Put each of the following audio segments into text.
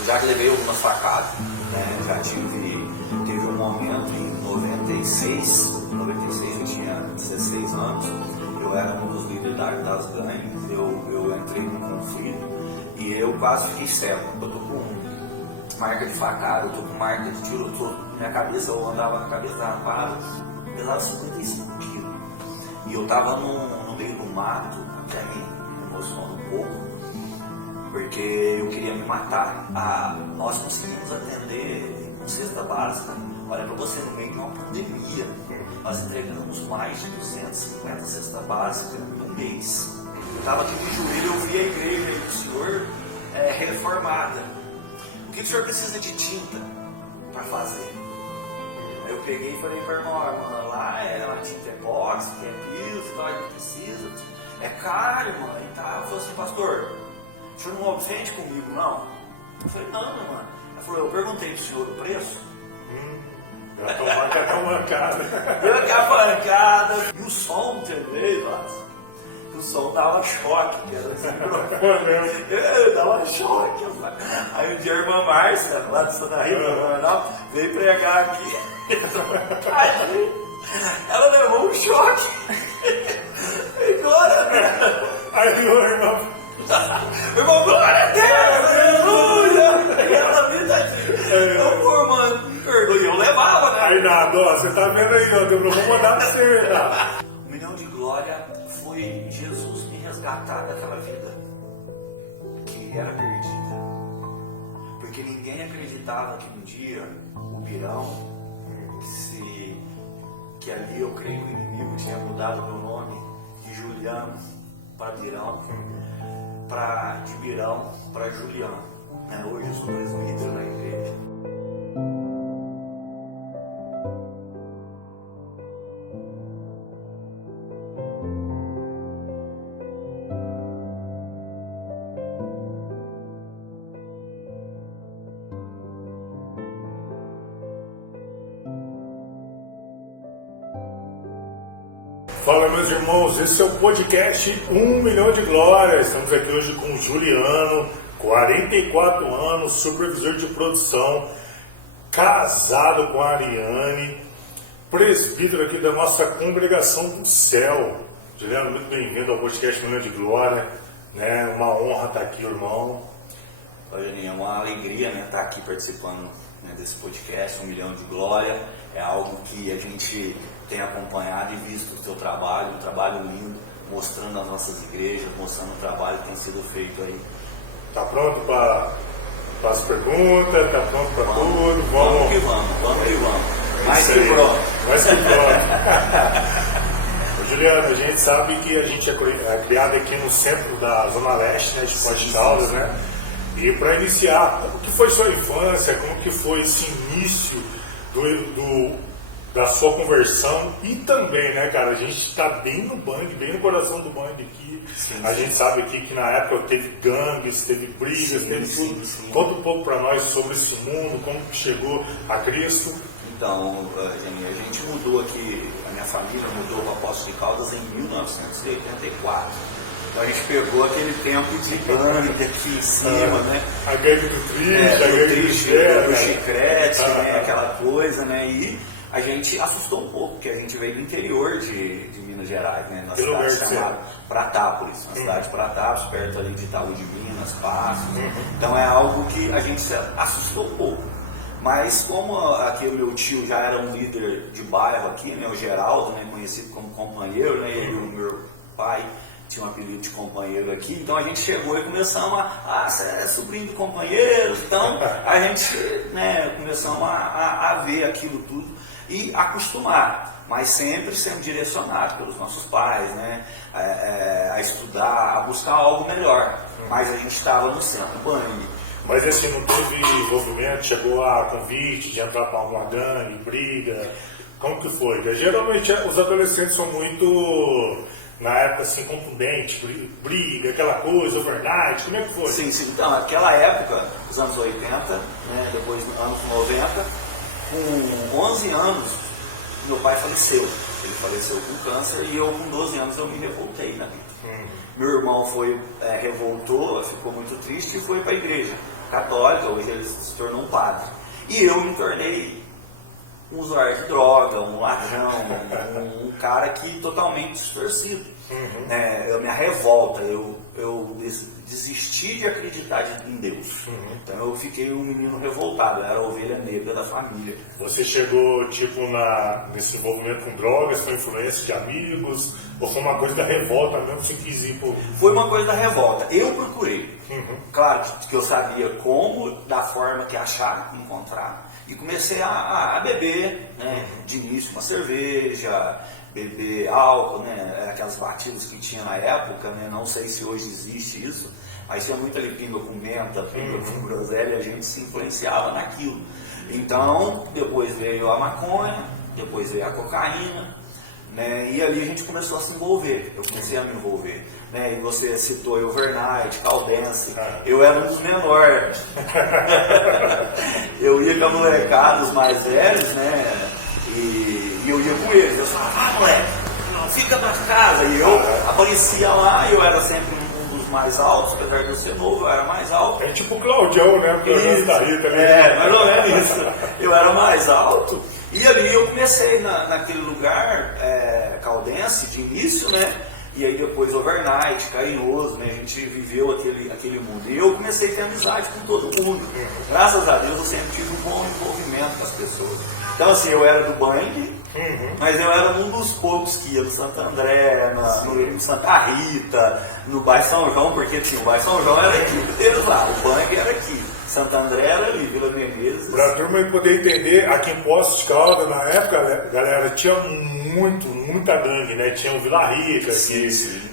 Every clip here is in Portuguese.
Eu já levei algumas facadas, né? Já teve um momento em 96 eu tinha 16 anos, eu era um dos líderes das gangues, eu entrei num conflito e eu quase fiquei cego. Eu tô com marca de facada, eu tô com marca de tiro, minha cabeça, eu andava com a cabeça rapada, pesava 55 quilos. E eu tava no meio do mato, até me emocionando um pouco, porque eu queria me matar. Nós conseguimos atender com cesta básica, olha pra você, no meio de uma pandemia, nós entregamos mais de 250 cestas básicas no mês. Eu tava aqui de joelho, eu vi a igreja do Senhor reformada. O que o senhor precisa de tinta para fazer? Aí eu peguei e falei para a irmã, lá é uma tinta epóxi, que é piso, então a gente precisa. É caro, irmã. E tá. Ela falou assim, pastor, o senhor não ofende comigo, não? Eu falei, não, irmã. Ela falou, eu perguntei pro senhor o preço. Já tomou aquela mancada. Deu aquela mancada. E o som também, nossa. O som dava choque, dava choque. Aí um dia a irmã Márcia, lá de Santa Rita, veio pregar aqui. Ela levou um choque. E glória. Aí o irmão, glória a Deus, aleluia. E ela me aqui. Eu, pô, mano, me perdoe. Eu levava, né? aí nada, ó, você tá vendo aí, ó, eu vou mandar pra você, tá? Um milhão de glória foi Jesus me resgatar daquela vida que era perdida. Porque ninguém acreditava que um dia o Birão, que ali eu creio que o inimigo tinha mudado meu nome de Juliano para Birão, de Birão para Juliano. Hoje eu sou presbítero na igreja. Fala, meus irmãos, esse é o podcast 1 milhão de glórias. Estamos aqui hoje com o Juliano, 44 anos, supervisor de produção, casado com a Ariane, presbítero aqui da nossa congregação do céu. Juliano, muito bem-vindo ao podcast 1 milhão de glória, né? Uma honra estar aqui, irmão. Olha, é uma alegria, né, estar aqui participando, né, desse podcast 1 milhão de glória. É algo que a gente tem acompanhado e visto o seu trabalho, um trabalho lindo, mostrando as nossas igrejas, mostrando o trabalho que tem sido feito aí. Tá pronto para as perguntas? Tá pronto para tudo? Vamos que vamos. Mais que pronto. Mais que pronto. Juliano, a gente sabe que a gente é criado aqui no centro da Zona Leste, né, de Poços de Caldas, né? E para iniciar, como que foi sua infância, como que foi esse início da sua conversão e também, né, cara, a gente está bem no Band, bem no coração do Band aqui. Sim, a gente sabe aqui que na época teve gangues, teve brigas, teve tudo. Conta um pouco para nós sobre esse mundo, como que chegou a Cristo. Então, a gente mudou aqui, a minha família mudou para Poços de Caldas em 1984. Então a gente pegou aquele tempo de gangue aqui em cima, né? A gangue do triste, a gangue do chicrete, né? Aquela coisa, né? E a gente assustou um pouco, porque a gente veio do interior de Minas Gerais, né? Na cidade chamada Pratápolis, uma cidade de Pratápolis, perto ali de Itaú de Minas, Passos. Então é algo que a gente se assustou um pouco. Mas como aqui o meu tio já era um líder de bairro aqui, né? O Geraldo, né? Conhecido como companheiro, né? Ele e o meu pai tinha um apelido de companheiro aqui, então a gente chegou e começamos você é sobrinho do companheiro, então a gente, né, começamos a ver aquilo tudo e acostumar, mas sempre sendo direcionado pelos nossos pais, né, a estudar, a buscar algo melhor, mas a gente estava no centro Band. Mas assim, não teve envolvimento, chegou a convite de entrar para alguma gangue, briga, como que foi? Porque geralmente os adolescentes são muito, na época assim, contundente, briga, aquela coisa, overnight, como é que foi? Sim, então, naquela época, os anos 80, né, depois dos anos 90, com 11 anos, meu pai faleceu. Ele faleceu com câncer e eu, com 12 anos, eu me revoltei na vida. Meu irmão revoltou, ficou muito triste e foi para a igreja. católica, hoje ele se tornou um padre. E eu me tornei um usuário de droga, um ladrão, um cara que totalmente distorcido. A minha revolta, eu desisti de acreditar em Deus. Então eu fiquei um menino revoltado, eu era a ovelha negra da família. Você chegou tipo nesse envolvimento com drogas, foi influência de amigos, ou foi uma coisa da revolta mesmo, você quis ir por... Foi uma coisa da revolta, eu procurei. Claro que eu sabia como, da forma que achar, encontrar, e comecei a beber, né? De início uma cerveja, beber álcool, né? Aquelas batidas que tinha na época, né? Não sei se hoje existe isso, mas tinha muita ali pinga com menta, pinga com groselha, e a gente se influenciava naquilo. Então, depois veio a maconha, depois veio a cocaína, né? E ali a gente começou a se envolver, eu comecei a me envolver. Né? E você citou Overnight, Caldense, eu era um dos menores. Eu ia com a molecada, os mais velhos, né? E eu ia com eles, eu falava, moleque, fica na casa. E eu aparecia lá, e eu era sempre um dos mais altos, apesar de eu ser novo, eu era mais alto. É tipo o Claudião, né? Da Rita, né? Mais ou menos isso. Eu era mais alto, e ali eu comecei naquele lugar, Caldense, de início, né? E aí depois Overnight, Carinhoso, né? A gente viveu aquele mundo. E eu comecei a ter amizade com todo mundo. Graças a Deus eu sempre tive um bom envolvimento com as pessoas. Então assim, eu era do Bang, mas eu era um dos poucos que ia no Santo André, no Santa Rita, no Bairro São João, porque tinha o Bairro São João era a equipe deles lá, o Bang era aqui. Santo André era ali, Vila Menezes. Para a turma poder entender, aqui em Poços de Caldas, na época, galera, tinha muita gangue, né? Tinha o Vila Rica,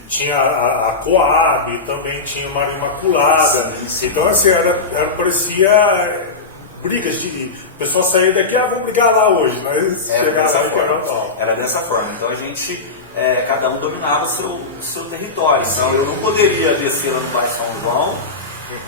tinha a Coab, também tinha Maria Imaculada. Sim. Então, assim, parecia brigas de... O pessoal saía daqui, vamos brigar lá hoje, mas chegar lá e quebrar o pau. Era dessa forma. Então a gente, cada um dominava o seu território. Então eu não poderia descer lá no Bairro São João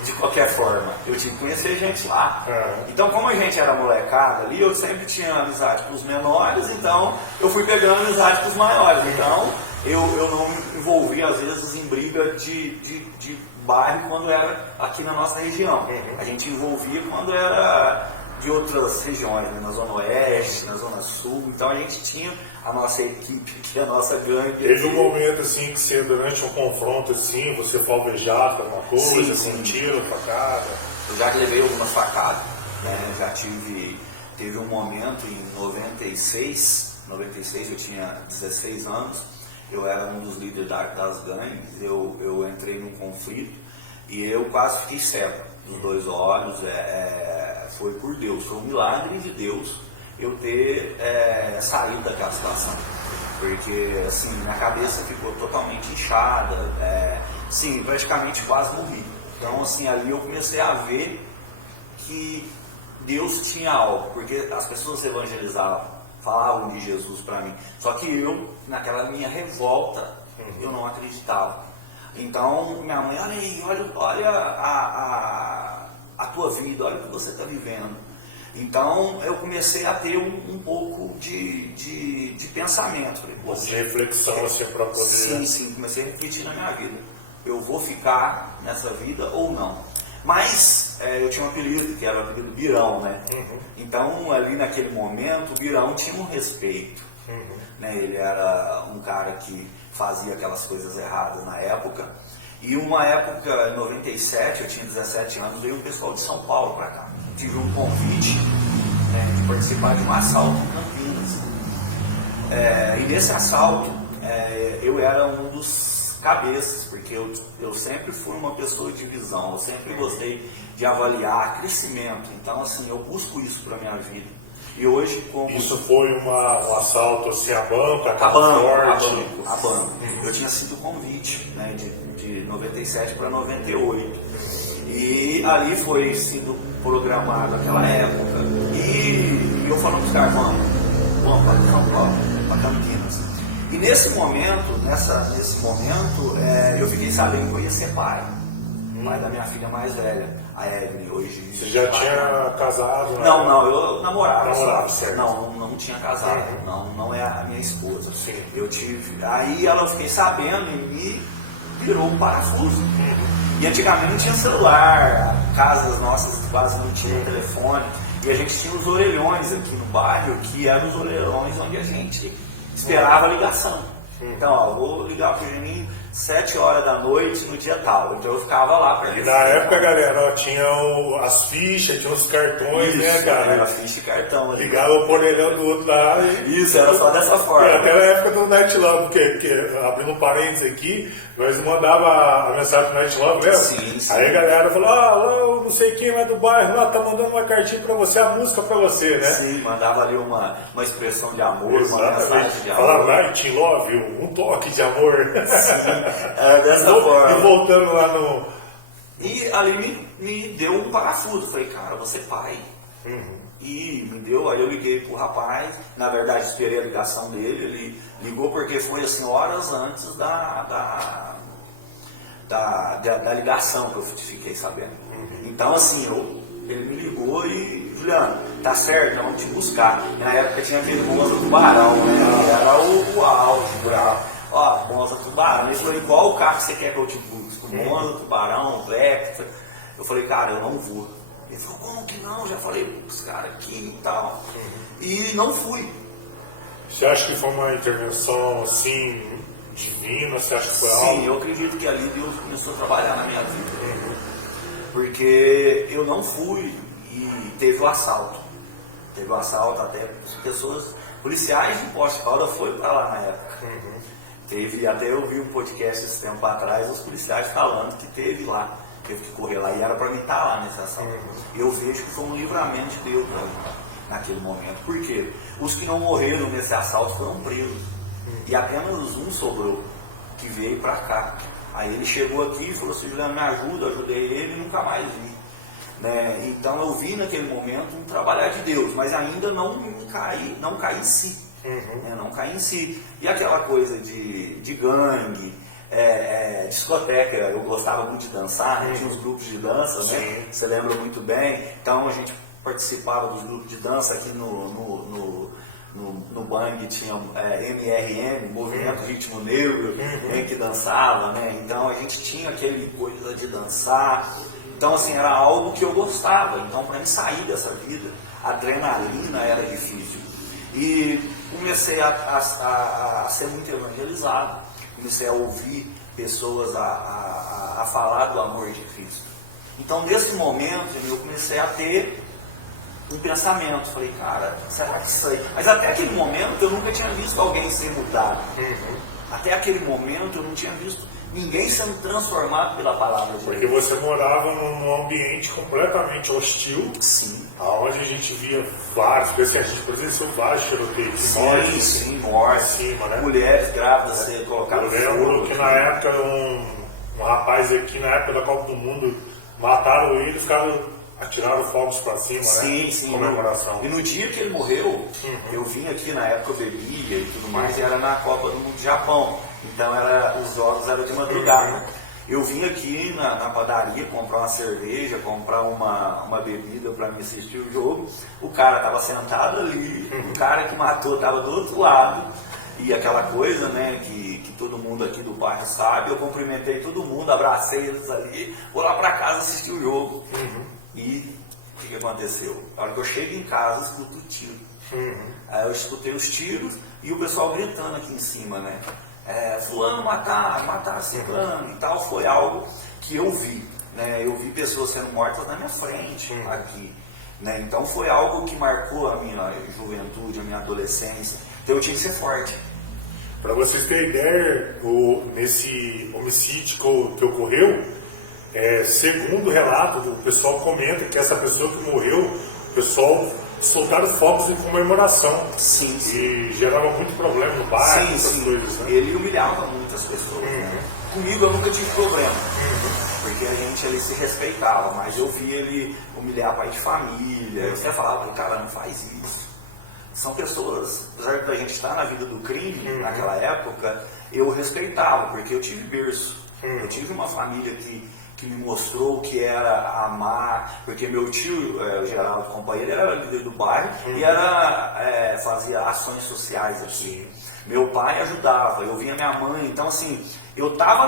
de qualquer forma, eu tinha que conhecer gente lá. Então, como a gente era molecada ali, eu sempre tinha amizade com os menores, então eu fui pegando amizade com os maiores. Então, eu não me envolvia, às vezes, em briga de bairro quando era aqui na nossa região. A gente envolvia quando era de outras regiões, né? Na Zona Oeste, na Zona Sul. Então, a gente tinha a nossa equipe, que é a nossa gangue. Teve um momento assim que você, durante um confronto assim, você foi alvejado alguma coisa, com um tiro, facada? Eu já levei algumas facadas, né? Já teve um momento em 96 eu tinha 16 anos, eu era um dos líderes das gangues, eu entrei num conflito e eu quase fiquei cego dos dois olhos, foi por Deus, foi um milagre de Deus eu ter saído daquela situação, porque assim, minha cabeça ficou totalmente inchada, sim, praticamente quase morri. Então assim, ali eu comecei a ver que Deus tinha algo, porque as pessoas evangelizavam, falavam de Jesus para mim, só que eu, naquela minha revolta, eu não acreditava. Então minha mãe, olha a tua vida, olha o que você está vivendo. Então eu comecei a ter um pouco de pensamento. Falei, de reflexão assim para poder... Sim, comecei a refletir na minha vida. Eu vou ficar nessa vida ou não? Mas eu tinha um apelido, que era o apelido Birão, né? Então ali naquele momento, o Birão tinha um respeito. Né? Ele era um cara que fazia aquelas coisas erradas na época. E uma época, em 97, eu tinha 17 anos, veio um pessoal de São Paulo para cá. Tive um convite, né, de participar de um assalto em Campinas. E nesse assalto, eu era um dos cabeças, porque eu sempre fui uma pessoa de visão, eu sempre gostei de avaliar crescimento. Então, assim, eu busco isso para a minha vida. E hoje, como... Isso foi um assalto assim, a banco, a banco. Eu tinha sido convite, né, de 97 para 98. E ali foi sido programado naquela época. E eu falando para os caras, vamos para São Paulo, para Campinas. E nesse momento, eu fiquei sabendo que eu ia ser pai da minha filha mais velha, a Evelyn, hoje. Você já tinha casado? Né? Não, eu namorava. Certo. Não tinha casado, não é a minha esposa. Eu tive. Aí ela, eu fiquei sabendo e me virou um parafuso. E antigamente não tinha celular, casas nossas quase não tinha telefone, e a gente tinha os orelhões aqui no bairro, que eram os orelhões onde a gente esperava a ligação. Então, ó, vou ligar pro Juninho 7 horas da noite no dia tal. Então eu ficava lá pra E na época, galera, ó, tinha as fichas, tinha os cartões, isso, né, cara? era ficha e cartão ali. Ligava o orelhão do outro lado. Isso, era só dessa forma. Aquela época do Night Love, porque abrindo um parênteses aqui, nós mandava a mensagem do Night Love mesmo. Sim. Aí a galera falou, lá, não sei quem é do bairro, lá, tá mandando uma cartinha pra você, a música pra você, né? Sim, mandava ali uma expressão de amor, Exatamente. uma mensagem de amor. Falava Night Love, um toque de amor. Sim, era dessa forma. E voltando lá no... E ali me deu um parafuso. Falei, cara, você é pai. E me deu, aí eu liguei pro rapaz. Na verdade, esperei a ligação dele. Ele ligou porque foi assim, horas antes da ligação que eu fiquei sabendo. Então, assim, ele me ligou e, Juliano, tá certo, vamos te buscar. E na época tinha aquele Monza Tubarão, né? Era o auge, ó, Monza Tubarão. Ele falou, qual o carro que você quer que eu te busque? Monza Tubarão, Vectra. Eu falei, cara, eu não vou. Ele falou, como que não? Já falei pros caras aqui e tal. E não fui. Você acha que foi uma intervenção, assim, divina? Você acha que foi algo? Sim, eu acredito que ali Deus começou a trabalhar na minha vida. Porque eu não fui e teve o assalto. Teve o assalto, até pessoas, policiais de Poços de Caldas foi para lá na época. Teve, até eu vi um podcast esse tempo atrás, os policiais falando que teve lá, teve que correr lá, e era para mim estar lá nesse assalto. E eu vejo que foi um livramento de Deus para mim, naquele momento. Por quê? Os que não morreram nesse assalto foram presos. E apenas um sobrou, que veio para cá. Aí ele chegou aqui e falou assim, Juliano, me ajuda, eu ajudei ele e nunca mais vi. Né? Então eu vi naquele momento um trabalhar de Deus, mas ainda não caí em si. Né? Não caí em si. E aquela coisa de gangue, discoteca, eu gostava muito de dançar, né? Tinha uns grupos de dança, né? Você lembra muito bem. Então a gente participava dos grupos de dança aqui no Bang, tinha MRM, Movimento Ritmo Negro, que dançava, né? Então a gente tinha aquele coisa de dançar. Então assim, era algo que eu gostava. Então para mim sair dessa vida, a adrenalina era difícil. E comecei a ser muito evangelizado, comecei a ouvir pessoas a falar do amor de Cristo. Então nesse momento eu comecei a ter um pensamento, falei, cara, será que isso aí... Mas até aquele momento eu nunca tinha visto alguém ser mudado. Até aquele momento eu não tinha visto ninguém sendo transformado pela palavra de Deus. Porque você morava num ambiente completamente hostil. Sim. Onde a gente via vários, porque assim, a gente presenciou vários tiroteios, mortes, né? Mulheres grávidas ser colocadas. Eu lembro que na época um rapaz aqui, na época da Copa do Mundo, mataram ele e atiraram fogos para cima, né? Sim. Comemoração. E no dia que ele morreu, eu vim aqui, na época eu bebia e tudo mais, e era na Copa do Mundo do Japão. Então os jogos eram de madrugada. Eu vim aqui na padaria comprar uma cerveja, comprar uma bebida para me assistir o jogo. O cara estava sentado ali, o cara que matou estava do outro lado. E aquela coisa, né, que todo mundo aqui do bairro sabe, eu cumprimentei todo mundo, abracei eles ali, vou lá para casa assistir o jogo. E o que aconteceu? Na hora que eu chego em casa, eu escuto o tiro. Aí eu escutei os tiros e o pessoal gritando aqui em cima, né? Fulano matar ciclano e tal. Foi algo que eu vi, né? Eu vi pessoas sendo mortas na minha frente aqui, né? Então foi algo que marcou a minha juventude, a minha adolescência. Então eu tinha que ser forte. Para vocês terem ideia, nesse homicídio que ocorreu, segundo o relato, o pessoal comenta que essa pessoa que morreu, o pessoal soltaram fogos em comemoração. Sim. E gerava muito problema no bairro, essas coisas, né? Ele humilhava muitas pessoas. Né? Comigo eu nunca tive problema, porque a gente ali se respeitava, mas eu via ele humilhar pai de família. Eu até falava, cara, não faz isso. São pessoas, apesar da gente estar na vida do crime, naquela época, eu respeitava, porque eu tive berço. Eu tive uma família que me mostrou o que era amar, porque meu tio, o Geraldo Companheiro, era líder do bairro e fazia ações sociais aqui. Meu pai ajudava, eu via minha mãe, então assim, eu estava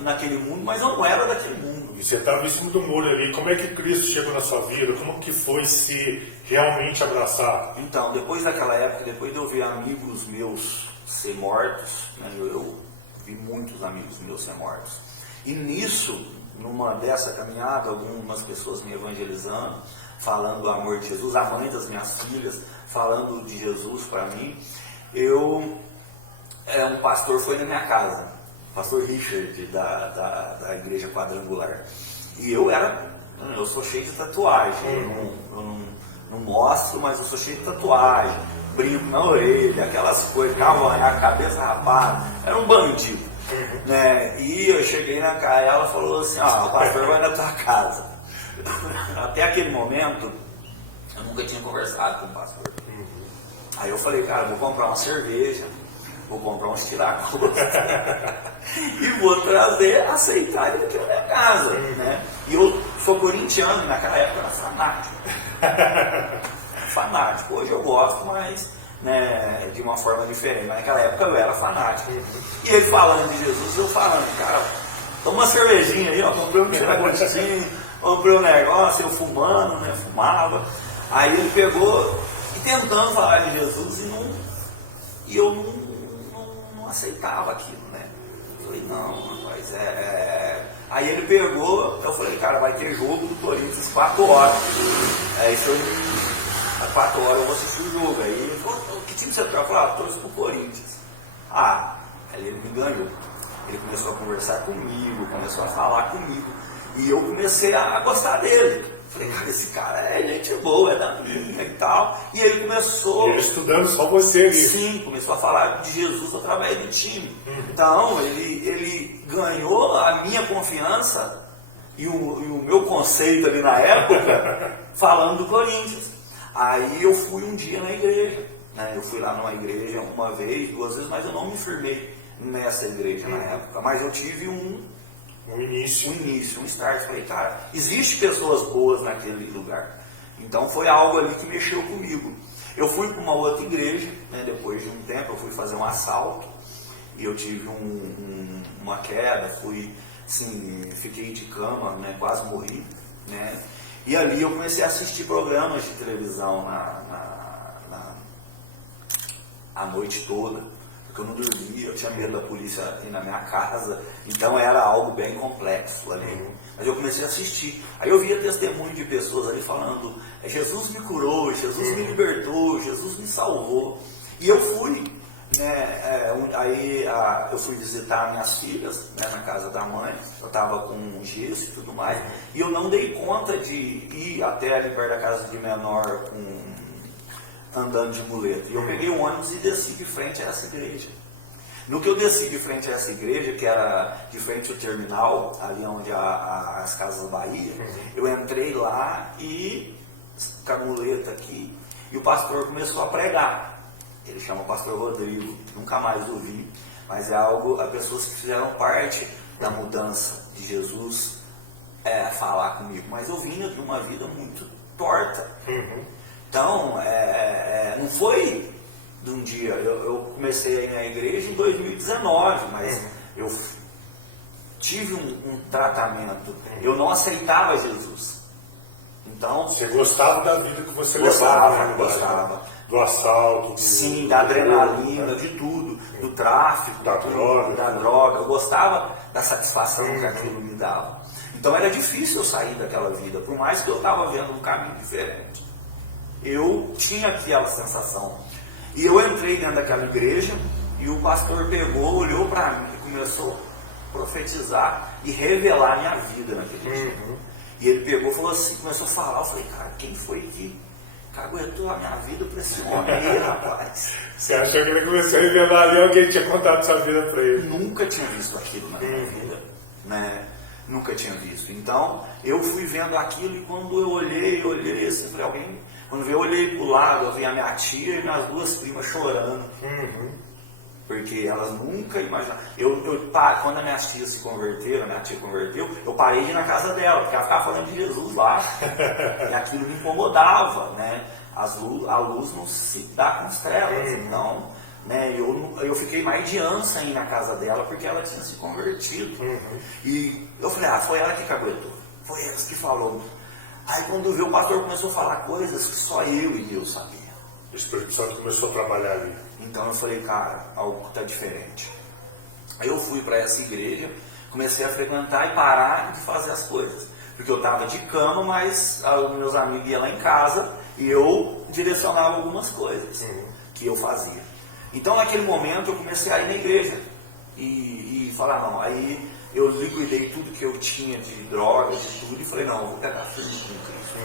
naquele mundo, mas eu não era daquele mundo. E você estava em cima do muro ali, como é que Cristo chegou na sua vida? Como que foi se realmente abraçar? Então, depois daquela época, depois de eu ver amigos meus ser mortos, né, eu vi muitos amigos meus ser mortos. E nisso, numa dessa caminhada, algumas pessoas me evangelizando, falando do amor de Jesus, a mãe das minhas filhas falando de Jesus para mim, um pastor foi na minha casa, o pastor Richard da igreja quadrangular, e eu sou cheio de tatuagem, eu não mostro, mas eu sou cheio de tatuagem, brinco na orelha, aquelas coisas, cavanhaque, cabeça rapada, era um bandido, né? E eu cheguei na casa, ela falou assim, o pastor vai na tua casa. Até aquele momento eu nunca tinha conversado com o pastor. Aí eu falei, cara, vou comprar uma cerveja, vou comprar uns tiracolas e vou aceitar ele aqui na minha casa, né? E eu sou corintiano, naquela época eu era fanático. Hoje eu gosto, mas, né, de uma forma diferente, mas naquela época eu era fanático. E ele falando de Jesus, eu falando, cara, toma uma cervejinha aí, comprei um tiracolinho, comprei um negócio, eu fumando, né, fumava. Aí ele pegou e tentando falar de Jesus e eu não aceitava aquilo, né. Eu falei, não, rapaz, Aí ele pegou, eu falei, cara, vai ter jogo do Corinthians 4 horas. Aí às 4 horas eu vou assistir o jogo. Aí ele falou, que time você tá? Eu falei, torço pro Corinthians. Aí ele me ganhou. Ele começou a conversar comigo, começou a falar comigo. E eu comecei a gostar dele. Falei, cara, esse cara é gente boa, é da minha e tal. E ele começou... Ele estudando só você ali. Sim, começou a falar de Jesus através do time. Então, ele ganhou a minha confiança e o meu conceito ali na época, falando do Corinthians. Aí eu fui um dia na igreja, né? Eu fui lá numa igreja uma vez, 2 vezes, mas eu não me firmei nessa igreja na época. Mas eu tive um início, um start. Falei, cara, existe pessoas boas naquele lugar. Então foi algo ali que mexeu comigo. Eu fui para uma outra igreja, né? Depois de um tempo eu fui fazer um assalto e eu tive uma queda, fiquei de cama, né? Quase morri, né? E ali eu comecei a assistir programas de televisão a noite toda, porque eu não dormia, eu tinha medo da polícia ir na minha casa, então era algo bem complexo ali. Mas eu comecei a assistir. Aí eu via testemunho de pessoas ali falando, Jesus me curou, Jesus me libertou, Jesus me salvou. E eu fui, né, eu fui visitar minhas filhas, né, na casa da mãe, eu estava com um gesso e tudo mais, e eu não dei conta de ir até ali perto da casa de menor andando de muleta. E eu peguei um ônibus e desci de frente a essa igreja. No que eu desci de frente a essa igreja, que era de frente ao terminal, ali onde as Casas Bahia, eu entrei lá e com a muleta aqui, e o pastor começou a pregar. Ele chama o pastor Rodrigo, nunca mais ouvi, mas é algo, as pessoas que fizeram parte da mudança de Jesus falar comigo. Mas eu vinha de uma vida muito torta. Então, não foi de um dia. Eu comecei a ir na igreja em 2019, mas eu tive um tratamento. Eu não aceitava Jesus. Então, você gostava da vida que você levava, né? Gostava. Do assalto, sim, da adrenalina, de tudo, do tráfico, da droga. Eu gostava da satisfação que aquilo me dava. Então era difícil eu sair daquela vida, por mais que eu estava vendo um caminho diferente. Eu tinha aquela sensação. E eu entrei dentro daquela igreja e o pastor pegou, olhou para mim e começou a profetizar e revelar a minha vida naquele dia. E ele pegou e falou assim, começou a falar, eu falei, cara, quem foi que aguentou a minha vida para esse homem aí, rapaz? Você achou que ele começou a revelar ali, alguém tinha contado sua vida para ele? Nunca tinha visto aquilo na minha vida, né? Nunca tinha visto. Então, eu fui vendo aquilo e quando eu olhei assim, falei, alguém... Quando eu olhei para o lado, eu vi a minha tia e minhas 2 primas chorando. Porque elas nunca imaginaram. Quando a minha tia converteu, eu parei de ir na casa dela, porque ela ficava falando de Jesus lá. E aquilo me incomodava, né? A luz não se dá com as trevas. Então, né? Eu fiquei mais de ano sem ir na casa dela porque ela tinha se convertido. E eu falei, foi ela que caguetou, foi ela que falou. Aí quando viu, o pastor começou a falar coisas que só eu e Deus sabia. O Espírito Santo começou a trabalhar ali. Então eu falei, cara, algo está diferente. Aí eu fui para essa igreja, comecei a frequentar e parar de fazer as coisas. Porque eu estava de cama, mas meus amigos iam lá em casa e eu direcionava algumas coisas que eu fazia. Então naquele momento eu comecei a ir na igreja e falar, não, aí eu liquidei tudo que eu tinha de drogas e tudo e falei, não, eu vou pegar firme com Cristo.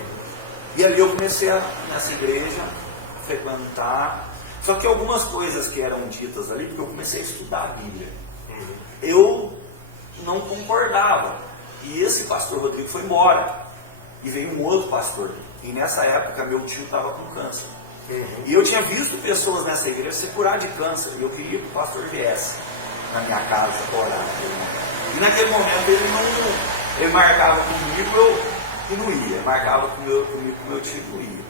E ali eu comecei nessa igreja a frequentar, só que algumas coisas que eram ditas ali, porque eu comecei a estudar a Bíblia, eu não concordava. E esse pastor Rodrigo foi embora e veio um outro pastor. E nessa época meu tio estava com câncer. E eu tinha visto pessoas nessa igreja ser curadas de câncer. E eu queria que o pastor viesse na minha casa orar. E naquele momento ele marcava comigo e não ia. Ele marcava comigo com meu tio e não ia.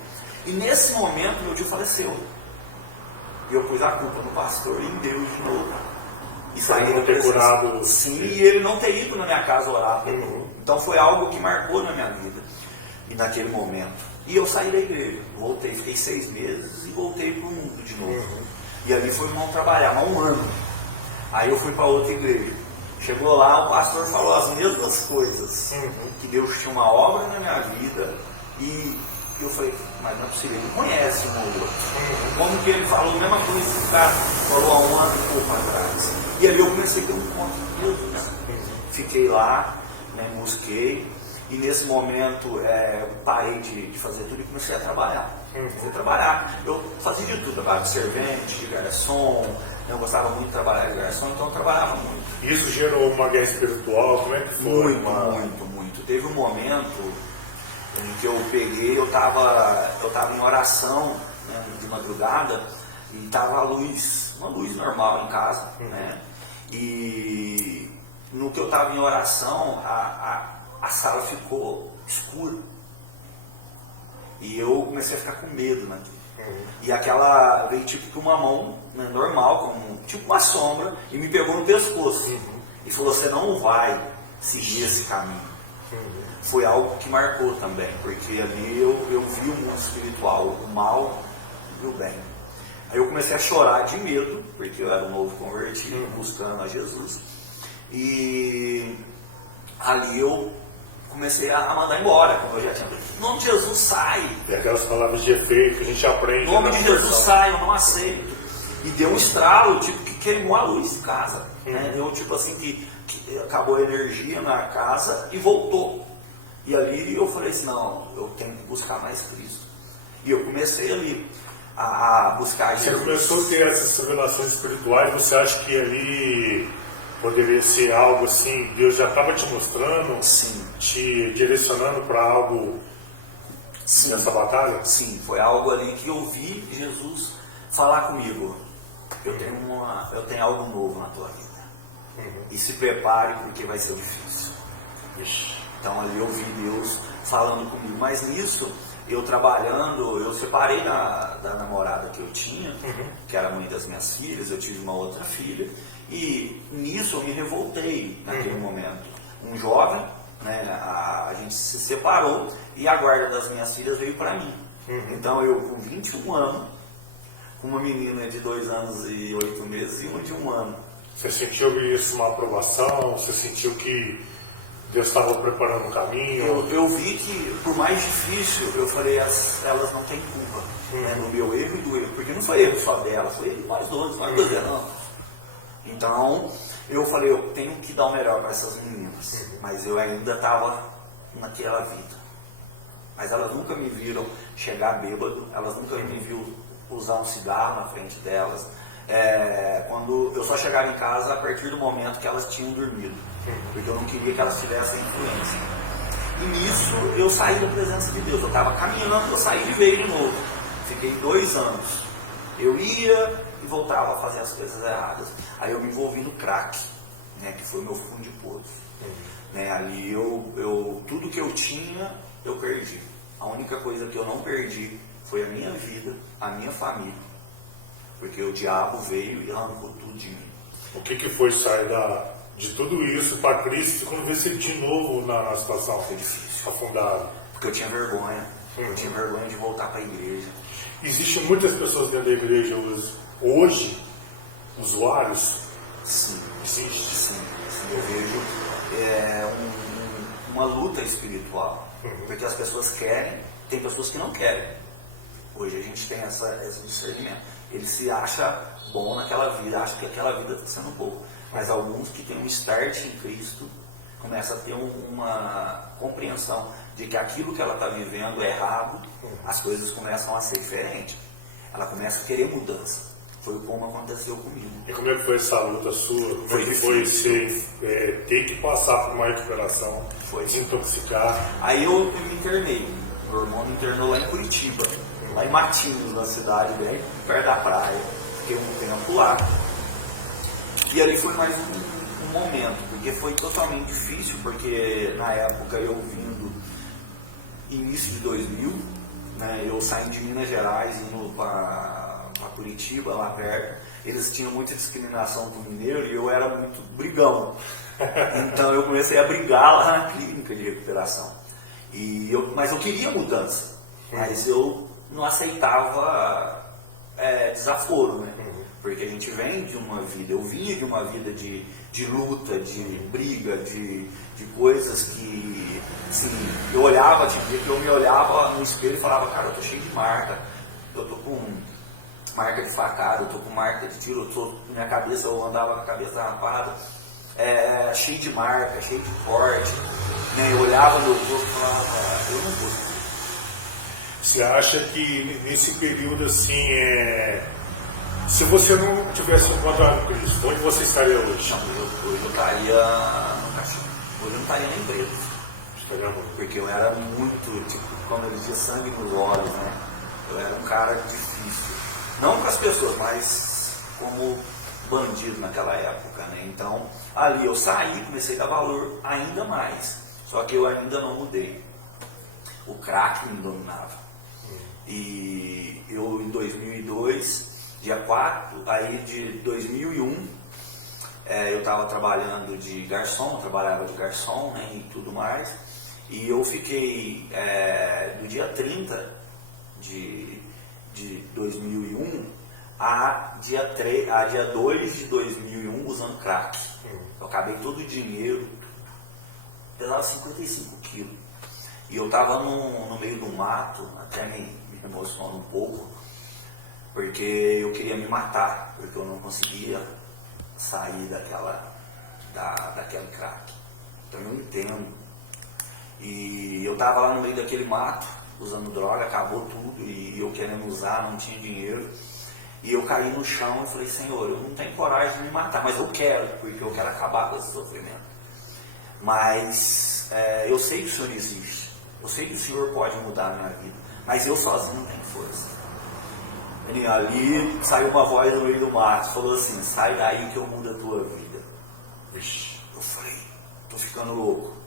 E nesse momento meu tio faleceu. E eu pus a culpa no pastor e em Deus de novo. E saí da presença. Sim, e ele não ter ido na minha casa orar. Então foi algo que marcou na minha vida. E naquele momento. E eu saí da igreja. Voltei, fiquei 6 meses e voltei para o mundo de novo. E ali foi irmão trabalhar, mas 1 ano. Aí eu fui para outra igreja. Chegou lá, o pastor falou as mesmas coisas. Que Deus tinha uma obra na minha vida. E eu falei, mas não é possível, ele conhece o mundo. Como que ele falou a mesma coisa que o cara falou há 1 ano e pouco atrás. E ali eu comecei a ter um encontro com Deus, né? Fiquei lá, né, busquei, e nesse momento parei de fazer tudo e comecei a trabalhar. Eu fazia de tudo, trabalhava de servente, de garçom, eu gostava muito de trabalhar de garçom, então eu trabalhava muito. Isso gerou uma guerra espiritual, como é que foi? Muito. Teve um momento em que eu estava em oração, né, de madrugada, e estava uma luz normal em casa, né? E no que eu estava em oração, a sala ficou escura. E eu comecei a ficar com medo, né? E aquela veio tipo que uma mão, né, normal, tipo uma sombra, e me pegou no pescoço. E falou, você não vai seguir esse caminho. Foi algo que marcou também, porque ali eu vi o mundo espiritual, o mal e o bem. Aí eu comecei a chorar de medo, porque eu era um novo convertido, buscando a Jesus. E ali eu comecei a mandar embora, como eu já tinha dito. Em nome de Jesus, sai! E aquelas palavras de efeito que a gente aprende. Em nome de Jesus, sai, eu não aceito. E deu um estralo, tipo, que queimou a luz de casa. Né? Deu tipo assim, que acabou a energia na casa e voltou. E ali eu falei assim, não, eu tenho que buscar mais Cristo. E eu comecei ali a buscar Jesus. Você começou a ter essas revelações espirituais, você acha que ali poderia ser algo assim, Deus já estava te mostrando, Sim. te direcionando para algo nessa batalha? Sim, foi algo ali que eu vi Jesus falar comigo. Eu tenho algo novo na tua vida. E se prepare porque vai ser difícil. Então ali eu vi Deus falando comigo. Mas nisso, eu trabalhando, eu separei da namorada que eu tinha, que era a mãe das minhas filhas, eu tive uma outra filha. E nisso eu me revoltei naquele momento. Um jovem, né, a gente se separou e a guarda das minhas filhas veio para mim. Então eu com 21 anos, com uma menina de 2 anos e 8 meses e uma de 1 ano. Você sentiu isso, uma aprovação? Você sentiu que Deus estava preparando um caminho? Eu vi que, por mais difícil, eu falei, elas não têm culpa, né, no meu erro e do erro, porque não foi erro só dela, foi nós dois erramos. Então, eu falei, eu tenho que dar o melhor para essas meninas, mas eu ainda estava naquela vida. Mas elas nunca me viram chegar bêbado, elas nunca me viram usar um cigarro na frente delas. Quando eu só chegava em casa a partir do momento que elas tinham dormido, porque eu não queria que elas tivessem influência. E nisso eu saí da presença de Deus. Eu estava caminhando, eu saí e veio de novo. Fiquei 2 anos. Eu ia e voltava a fazer as coisas erradas. Aí eu me envolvi no crack, né, que foi o meu fundo de poço. Né, ali tudo que eu tinha, eu perdi. A única coisa que eu não perdi foi a minha vida, a minha família. porque o diabo veio e arrancou tudo de mim. O que foi sair de tudo isso para Cristo quando você de novo na situação? Foi difícil. Afundado. Porque eu tinha vergonha. Eu tinha vergonha de voltar para a igreja. Existem muitas pessoas dentro da igreja hoje, usuários? Sim. Existe? Sim. Eu vejo uma luta espiritual. Porque as pessoas querem, tem pessoas que não querem. Hoje a gente tem esse discernimento. Ele se acha bom naquela vida, acha que aquela vida está sendo boa. Mas alguns que têm um start em Cristo começam a ter uma compreensão de que aquilo que ela está vivendo é errado, as coisas começam a ser diferentes. Ela começa a querer mudança. Foi como aconteceu comigo. E como é que foi essa luta sua? Como Foi é que foi difícil. você ter que passar por uma recuperação, Foi. desintoxicar? Aí eu me internei. Meu irmão me internou lá em Curitiba, lá em Matinhos, na cidade bem perto da praia. Fiquei um tempo lá. E ali foi mais um momento, porque foi totalmente difícil, porque na época eu vindo, início de 2000, né, eu saindo de Minas Gerais, indo para Curitiba, lá perto, eles tinham muita discriminação com o mineiro e eu era muito brigão. Então eu comecei a brigar lá na clínica de recuperação. Mas eu queria mudança, mas eu não aceitava desaforo, né? Porque a gente vem de uma vida, eu vinha de uma vida de luta, de briga, de coisas que, assim, eu olhava, tinha dia que eu me olhava no espelho e falava, cara, eu tô cheio de marca, eu tô com marca de facada, eu tô com marca de tiro, minha cabeça, eu andava com a cabeça rapada, cheio de marca, cheio de corte, né? Eu olhava no corpo e falava, eu não vou. Você acha que nesse período assim, se você não tivesse encontrado Cristo, onde você estaria hoje? Não, hoje eu estaria no cachorro, hoje eu não estaria nem preso. Porque eu era muito, tipo, como ele dizia, sangue nos olhos, né? Eu era um cara difícil. Não com as pessoas, mas como bandido naquela época, né? Então, ali eu saí, comecei a dar valor ainda mais. Só que eu ainda não mudei. O crack me dominava. E eu, em 2002, dia 4, aí de 2001, eu estava trabalhando de garçom, eu trabalhava de garçom, né, e tudo mais. E eu fiquei do dia 30 de 2001 a dia 2 de 2001 usando crack. Eu acabei todo o dinheiro, pesava 55 quilos. E eu estava no meio do mato, até me emociona um pouco, porque eu queria me matar, porque eu não conseguia sair daquele crack. Então eu entendo. E eu estava lá no meio daquele mato, usando droga, acabou tudo, e eu querendo usar, não tinha dinheiro. E eu caí no chão e falei, Senhor, eu não tenho coragem de me matar, mas eu quero, porque eu quero acabar com esse sofrimento. Mas eu sei que o Senhor existe, eu sei que o Senhor pode mudar a minha vida, mas eu sozinho não tenho força. E ali saiu uma voz no meio do mato, falou assim, sai daí que eu mudo a tua vida. Eu falei, tô ficando louco.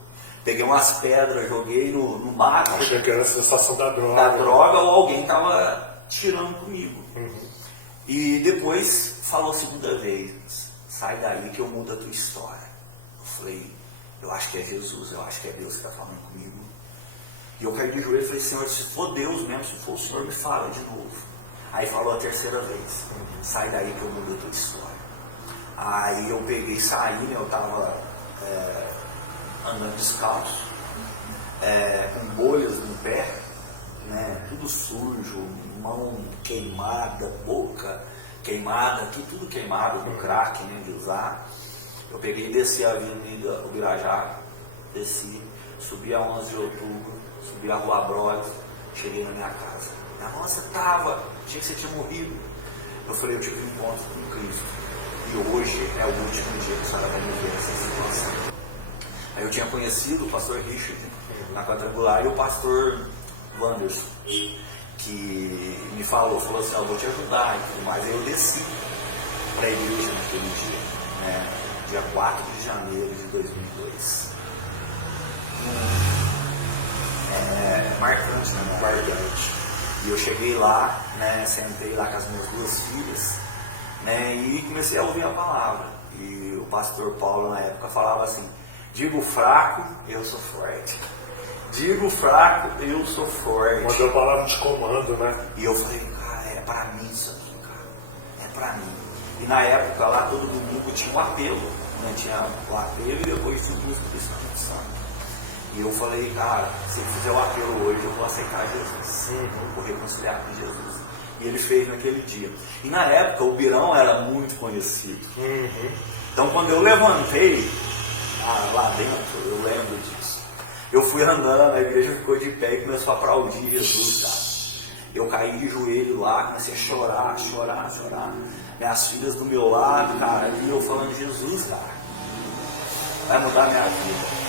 Peguei umas pedras, joguei no mato. Achei que era a sensação da droga. Da droga, ou alguém estava tirando comigo. E depois falou a segunda vez, sai daí que eu mudo a tua história. Eu falei, eu acho que é Jesus, eu acho que é Deus que está falando comigo. E eu caí de joelho e falei, Senhor, se for Deus mesmo, se for o Senhor, me fala de novo. Aí falou a terceira vez, sai daí que eu mudo a tua história. Aí eu peguei e saí, né, eu estava andando descalço, com bolhas no pé, né, tudo sujo, mão queimada, boca queimada, aqui tudo queimado do crack, né, de usar. Eu peguei e desci a Avenida Ubirajá, desci, subi a 11 de outubro, subi a Rua Bros, cheguei na minha casa. Nossa, achei que você tinha morrido. Eu falei, eu tive um encontro com Cristo. E hoje é o último dia que a senhora vai me ver essa situação. Aí eu tinha conhecido o pastor Richard na quadrangular e o pastor Wanderson, que me falou assim, eu vou te ajudar e tudo mais. Aí eu desci para a igreja naquele dia, né, dia 4 de janeiro de 2002. Marcante, né? Marcante. E eu cheguei lá, né, sentei lá com as minhas 2 filhas, né, e comecei a ouvir a palavra. E o pastor Paulo na época falava assim: digo fraco, eu sou forte. Digo fraco, eu sou forte. Mandou a palavra de comando, né? E eu falei, cara, é pra mim isso aqui, cara. É pra mim. E na época lá todo domingo tinha um apelo, né? Tinha o apelo e depois tinha o Espírito Santo. E eu falei, cara, se eu fizer o apelo hoje, eu vou aceitar Jesus. Eu vou reconciliar com Jesus. E ele fez naquele dia. E na época o Birão era muito conhecido. Então quando eu levantei lá dentro, eu lembro disso. Eu fui andando, a igreja ficou de pé e começou a aplaudir Jesus, cara. Eu caí de joelho lá, comecei a chorar. Minhas filhas do meu lado, cara, e eu falando, Jesus, cara, vai mudar minha vida.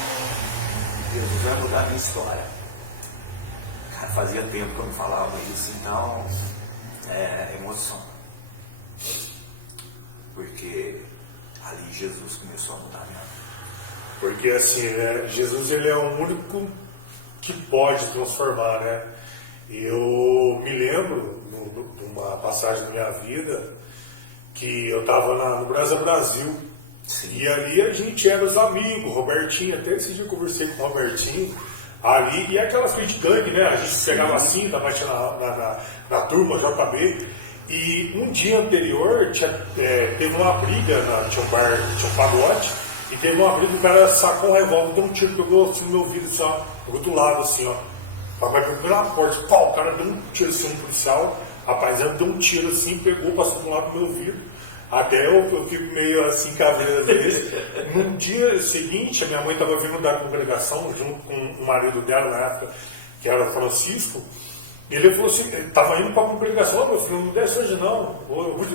Jesus vai mudar minha história. Cara, fazia tempo que eu não falava isso, então é emoção. Porque ali Jesus começou a mudar minha vida. Porque assim, né, Jesus ele é o único que pode transformar, né? E eu me lembro de uma passagem da minha vida que eu estava no Brasil. Sim. E ali a gente era os amigos, Robertinho, até esse dia eu conversei com o Robertinho ali, e aquela frente de gangue, né? A gente pegava assim, batia na turma, JB. E um dia anterior teve uma briga, tinha um bar, tinha um pagode. E teve uma briga, o cara sacou um revólver, deu um tiro, pegou assim no meu ouvido, assim, ó, pegou do lado, assim, ó. Mas pegou na porta, pau, o cara deu um tiro assim, um policial, rapaz, ele deu um tiro assim, pegou, passou do lado do meu ouvido. Até eu fico meio assim, caveira às vezes. No dia seguinte, a minha mãe estava vindo da congregação, junto com o marido dela na época, que era Francisco. Ele falou assim, ele estava indo para a congregação, meu filho, não desce hoje não.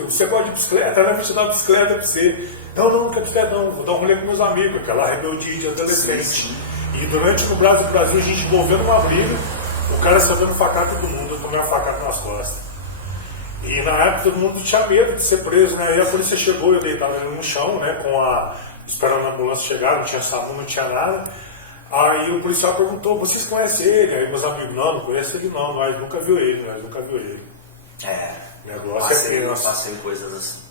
Você gosta de bicicleta? Ela vai te dar uma bicicleta para você. Não quero bicicleta não, vou dar um rolê com meus amigos, aquela rebeldia de adolescente. E durante no Brasil, a gente envolvendo uma briga, o cara sabendo facar todo mundo, eu tomei uma facada nas costas. E na época todo mundo tinha medo de ser preso, né? Aí a polícia chegou, eu deitava ele no chão, né? Esperando a ambulância chegar, não tinha SAMU, não tinha nada. Aí o policial perguntou, vocês conhecem ele? Aí meus amigos, não conheço ele não, nós nunca viu ele. O negócio eu passei coisas assim.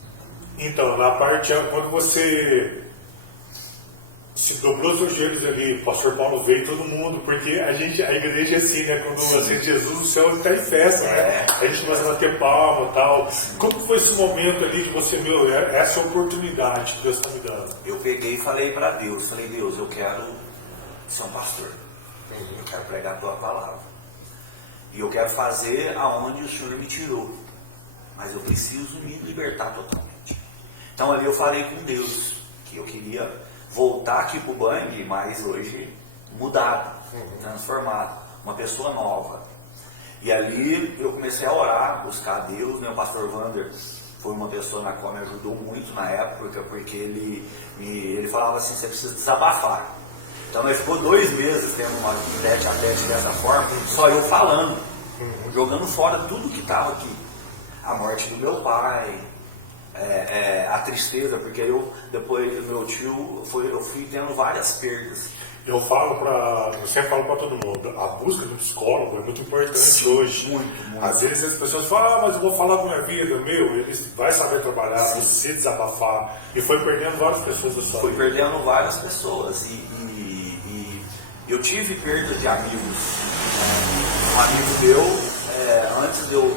Então, na parte, quando você se dobrou seus joelhos ali, o pastor Paulo veio, todo mundo, porque a igreja é assim, né? Quando acende Jesus, o céu está em festa, né? A gente começa a bater palma e tal. Como foi esse momento ali de você, essa oportunidade que Deus está me dando? Eu peguei e falei para Deus, Deus, eu quero ser um pastor. Eu quero pregar a tua palavra. E eu quero fazer aonde o Senhor me tirou. Mas eu preciso me libertar totalmente. Então ali eu falei com Deus que eu queria voltar aqui pro Bang, mas hoje mudado, transformado, uma pessoa nova. E ali eu comecei a orar, buscar a Deus, né? O pastor Wander foi uma pessoa na qual me ajudou muito na época, porque ele falava assim, você precisa desabafar. Então nós ficou 2 meses tendo uma tete a tete dessa forma, só eu falando, jogando fora tudo que estava aqui. A morte do meu pai, a tristeza, porque depois do meu tio, eu fui tendo várias perdas. Eu sempre falo para todo mundo, a busca do psicólogo é muito importante. Sim, hoje. Muito. Às vezes as pessoas falam, mas eu vou falar da minha vida, ele vai saber trabalhar, sim, você desabafar. E foi perdendo várias pessoas da sua vida. Foi perdendo várias pessoas. E eu tive perda de amigos. Um amigo meu, antes de eu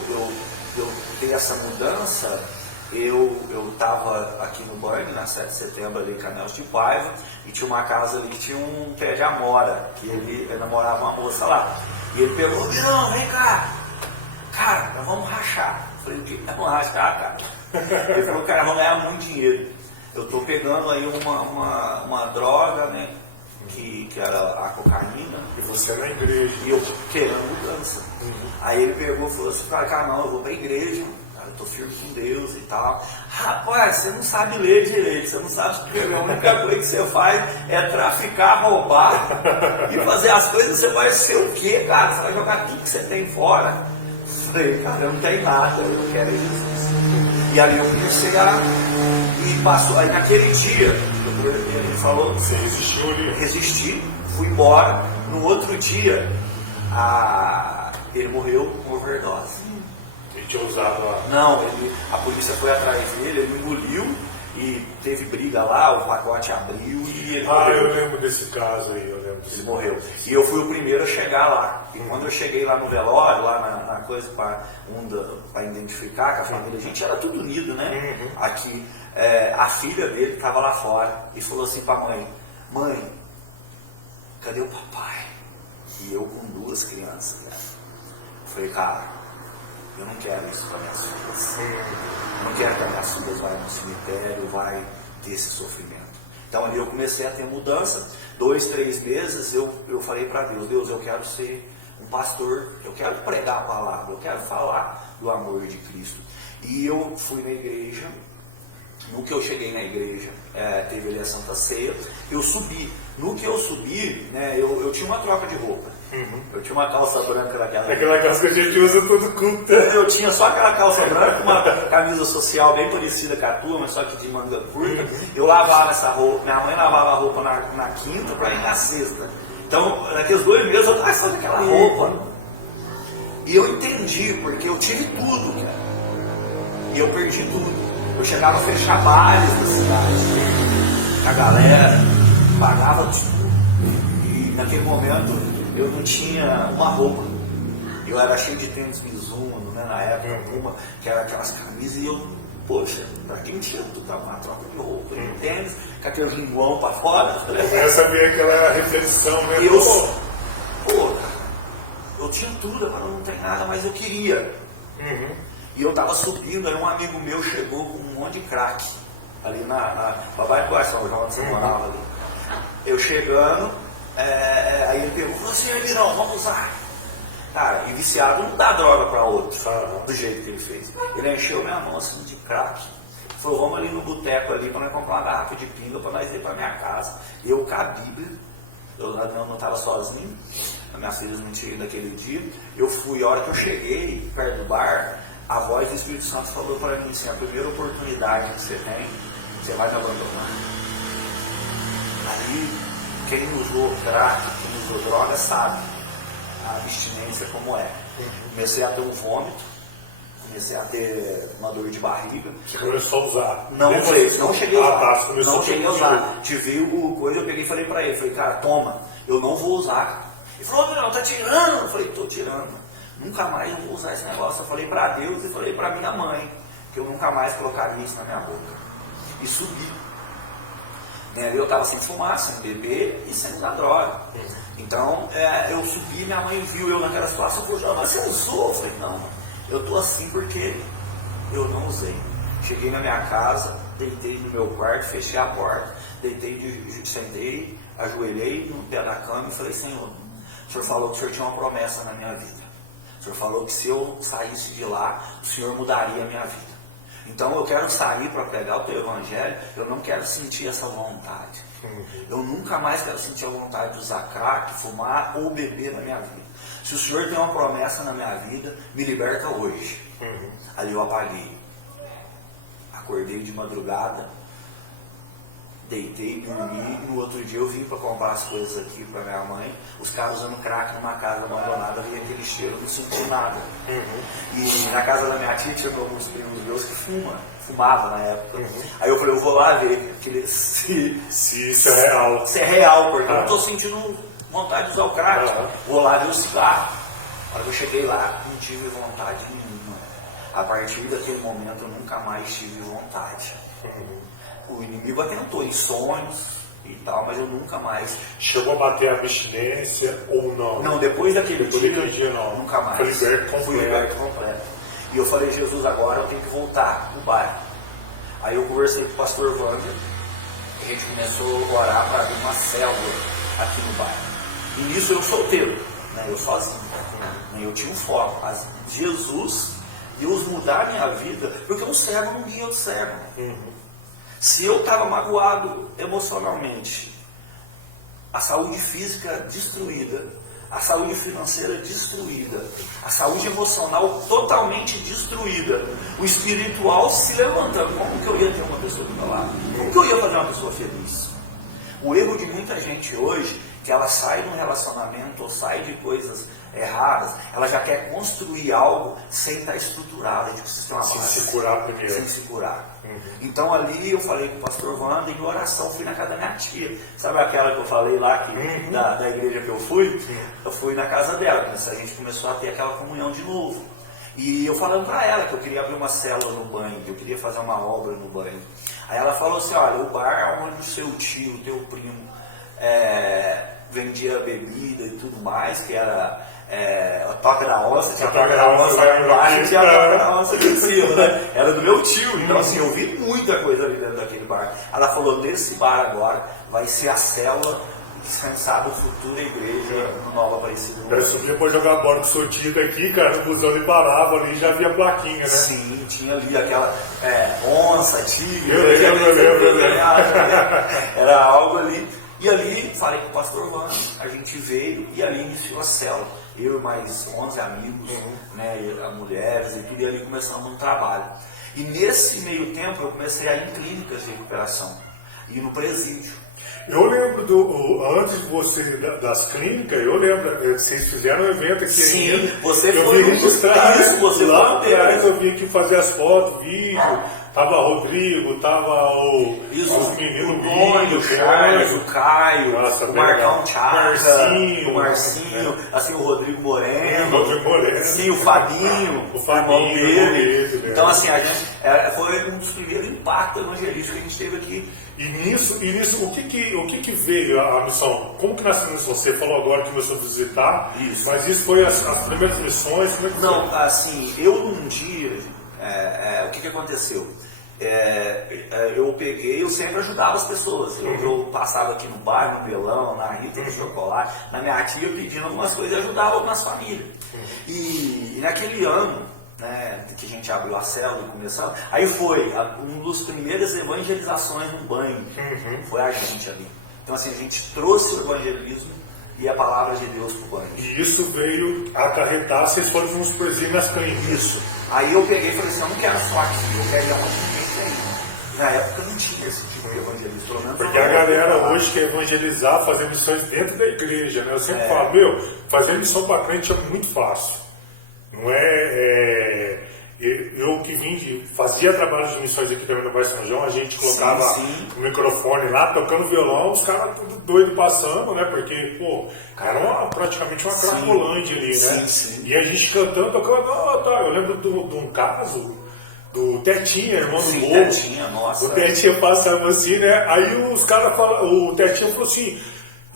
ter essa mudança, eu estava aqui no Bang, na 7 de setembro, ali em Canelos de Paiva, e tinha uma casa ali que tinha um pé de amora, que ele namorava uma moça lá. E ele pegou, não, vem cá, cara, nós vamos rachar. Eu falei, o que nós vamos rachar, cara? Ele falou, cara, vamos ganhar muito dinheiro. Eu estou pegando aí uma droga, né, que era a cocaína. E você na igreja. E eu querendo mudança. Aí ele pegou e falou assim, cara, não, eu vou pra igreja. Eu tô firme com Deus e tal. Rapaz, você não sabe ler direito, você não sabe escrever. A única coisa que você faz é traficar, roubar e fazer as coisas. Você vai ser o quê, cara? Você vai jogar tudo que você tem fora. Eu falei, cara, eu não tenho nada, eu quero Jesus. E ali eu comecei e passou. Aí naquele dia, ele falou, você resistiu ali? Resisti, fui embora. No outro dia, Ele morreu com overdose. Ele tinha usado a... Não, a polícia foi atrás dele, ele engoliu e teve briga lá, o pacote abriu e ele morreu. Eu lembro desse caso aí, Ele morreu. E eu fui o primeiro a chegar lá. E quando eu cheguei lá no velório, lá na coisa para identificar com a família, a gente era tudo unido, né? Aqui, a filha dele estava lá fora e falou assim para a mãe: mãe, cadê o papai? E eu com 2 crianças, né? Falei, cara, eu não quero isso para minhas filhas. Eu não quero que as minhas filhas vá no cemitério, vai ter esse sofrimento. Então ali eu comecei a ter mudança. 2, 3 meses eu falei para Deus: Deus, eu quero ser um pastor, eu quero pregar a palavra, eu quero falar do amor de Cristo. E eu fui na igreja. No que eu cheguei na igreja, teve ali a Santa Ceia, eu subi. No que eu subi, né, eu tinha uma troca de roupa. Eu tinha uma calça branca daquela. Aquela calça que a gente usa todo culto. Eu tinha só aquela calça branca, uma camisa social bem parecida com a tua, mas só que de manga curta. Eu lavava essa roupa, minha mãe lavava a roupa na quinta para ir na sexta. Então, naqueles 2 meses eu estava só com aquela roupa. E eu entendi, porque eu tive tudo, cara. E eu perdi tudo. Eu chegava a fechar bares da cidade, a galera pagava tudo. E naquele momento eu não tinha uma roupa. Eu era cheio de tênis Mizuno, né, na época, uma, que era aquelas camisas, e eu, poxa, pra quem tinha tudo, tava uma troca de roupa, de tênis, com aquele linguão pra fora. Começa a ver aquela reflexão, né? E eu, pô, eu tinha tudo, agora não tem nada, mas eu queria. E eu tava subindo, aí um amigo meu chegou com um monte de crack ali na Babai do São João, onde você morava ali. Eu chegando, aí ele pegou, falou assim: Mirão, vamos usar. Cara, e viciado não dá droga para outro, do jeito que ele fez. Ele encheu minha mão assim de crack. Falou: vamos ali no boteco ali para nós comprar uma garrafa de pinga para nós ir para minha casa. E eu com a Bíblia, eu não estava sozinho, as minhas filhas não tinham ido naquele dia. Eu fui, a hora que eu cheguei perto do bar, a voz do Espírito Santo falou para mim assim: a primeira oportunidade que você tem, você vai me abandonar. Ali, quem usou crack, quem usou droga sabe a abstinência como é. Comecei a ter um vômito, comecei a ter uma dor de barriga. Você começou a usar? Não cheguei a usar. Não cheguei a usar. Tive o coisa, eu peguei e falei pra ele, falei: cara, toma, eu não vou usar. Ele falou: não, tá tirando? Eu falei: tô tirando. Nunca mais eu vou usar esse negócio. Eu falei pra Deus e falei pra minha mãe que eu nunca mais colocaria isso na minha boca. E subi. Eu estava sem fumar, sem beber e sem usar droga. Então, eu subi, minha mãe viu eu naquela situação, falou: mas você usou? Eu falei: não, eu tô assim porque eu não usei. Cheguei na minha casa, deitei no meu quarto, fechei a porta, sentei, ajoelhei no pé da cama e falei: Senhor, o Senhor falou que o Senhor tinha uma promessa na minha vida. O Senhor falou que se eu saísse de lá, o Senhor mudaria a minha vida. Então eu quero sair para pregar o teu evangelho, eu não quero sentir essa vontade. Eu nunca mais quero sentir a vontade de usar crack, fumar ou beber na minha vida. Se o Senhor tem uma promessa na minha vida, me liberta hoje. Ali eu apaguei. Acordei de madrugada, deitei, dormi, e no outro dia eu vim para comprar as coisas aqui para minha mãe. Os caras usando crack numa casa abandonada, eu vi aquele cheiro, não senti nada. E na casa da minha tia tinha alguns primos meus que fumava na época. Aí eu falei: eu vou lá ver se isso é real. Se é real, porque eu não estou sentindo vontade de usar o crack. Vou lá ver o cigarro. A hora que eu cheguei lá, não tive vontade nenhuma. A partir daquele momento eu nunca mais tive vontade. O inimigo atentou em sonhos e tal, mas eu nunca mais. Chegou a bater a abstinência ou não? Não, depois daquele dia não. Nunca mais. Foi liberto completo. Fui liberto completo. E eu falei: Jesus, agora eu tenho que voltar no bairro. Aí eu conversei com o pastor Wander, a gente começou a orar para abrir uma célula aqui no bairro. E nisso eu solteiro, né? Eu sozinho. Eu tinha um foco. Mas Jesus, Deus mudar a minha vida, porque um cego não guia outro cego. Se eu estava magoado emocionalmente, a saúde física destruída, a saúde financeira destruída, a saúde emocional totalmente destruída, o espiritual se levantando, como que eu ia ter uma pessoa do meu lado? Como que eu ia fazer uma pessoa feliz? O erro de muita gente hoje, que ela sai de um relacionamento ou sai de coisas erradas, ela já quer construir algo sem estar estruturada, a gente precisa ter uma base. Sem se curar primeiro. Sem se curar. Então ali eu falei com o pastor Wanda, em oração fui na casa da minha tia. Sabe aquela que eu falei lá, que, da igreja que eu fui? Eu fui na casa dela, a gente começou a ter aquela comunhão de novo. E eu falando para ela que eu queria abrir uma célula no banho, que eu queria fazer uma obra no banho. Aí ela falou assim, olha, o bar onde o seu tio, o teu primo, vendia bebida e tudo mais, que era a Toca da Onça, tinha a Toca da Onça lá embaixo e tinha a Toca da Onça aqui em cima, né? Era do meu tio, então assim, eu vi muita coisa ali dentro daquele bar. Ela falou, nesse bar agora vai ser a célula descansar do futuro da igreja no Nova Aparecida. Eu subia pra jogar bola com o seu tio daqui, cara, o busão ele parava ali e já via plaquinha, né? Sim, tinha ali aquela onça, tigre, eu lembro. Era algo ali. E ali, falei com o pastor Wanda, a gente veio e ali iniciou a célula. Eu e mais 11 amigos, né, mulheres e tudo, e ali começamos um trabalho. E nesse meio tempo eu comecei a ir em clínicas de recuperação e no presídio. Eu lembro antes de você, das clínicas, eu lembro, vocês fizeram um evento aqui. Sim, ainda. você eu foi vi registrar isso, você lá foi atrás, eu vim aqui fazer as fotos, vídeo, tava o Rodrigo, tava os meninos, o Charles, o Caio, nossa, o Marcão Tchaca, o Marcinho, assim, o Rodrigo Moreno, sim, o Fabinho, irmão dele. Então, né? assim, a gente foi um dos primeiros impactos evangelísticos que a gente teve aqui. E nisso o que veio a missão? Como que nasceu isso? Você falou agora que começou a visitar, isso. Mas isso foi as primeiras missões? Como é que não, foi? assim, eu num dia, o que aconteceu? Eu sempre ajudava as pessoas. Eu passava aqui no bairro, no Belão, na Rita do Chocolate, na minha tia pedindo algumas coisas e ajudava algumas famílias. E naquele ano, né, que a gente abriu a célula e começou, aí foi uma das primeiras evangelizações no banho, foi a gente ali. Então assim, a gente trouxe o evangelismo e a palavra de Deus para o banho. E isso veio acarretar, vocês foram nos presídios nas clínicas. Isso. Aí eu peguei e falei assim, eu não quero só aqui, eu quero ir aonde ninguém tem. Na época não tinha esse tipo de evangelismo, pelo menos. Porque a galera hoje quer evangelizar, fazer missões dentro da igreja, né? Eu sempre falo, fazer missão para crente é muito fácil. Não eu que fazia trabalho de missões aqui também no Bairro São João, a gente colocava o microfone lá, tocando violão, os caras tudo doido passando, né? Porque, era praticamente uma cracolândia ali, né? Sim. E a gente cantando, tocando, eu lembro de um caso do Tetinha, irmão do Lobo. Tetinha, nossa. O Tetinha passava assim, né? Aí os caras o Tetinha falou assim,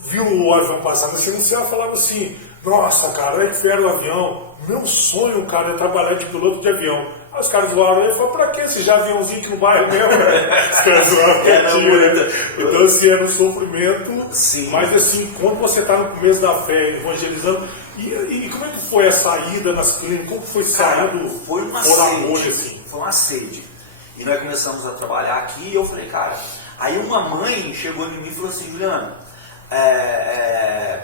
viu o avião passando assim, você falava assim, nossa, cara, é que fera o avião. Meu sonho, cara, é trabalhar de piloto de avião. Aí os caras zoaram ele e falaram, pra que esse já aviãozinho aqui no bairro mesmo? Os caras zoaram né? Então, assim, era um sofrimento. Sim. Mas, assim, quando você está no começo da fé, evangelizando, e como é que foi a saída nas clínicas? Como foi saindo foi uma por sede, amor, assim? Foi uma sede. E nós começamos a trabalhar aqui e eu falei, cara, aí uma mãe chegou em mim e falou assim, Juliano,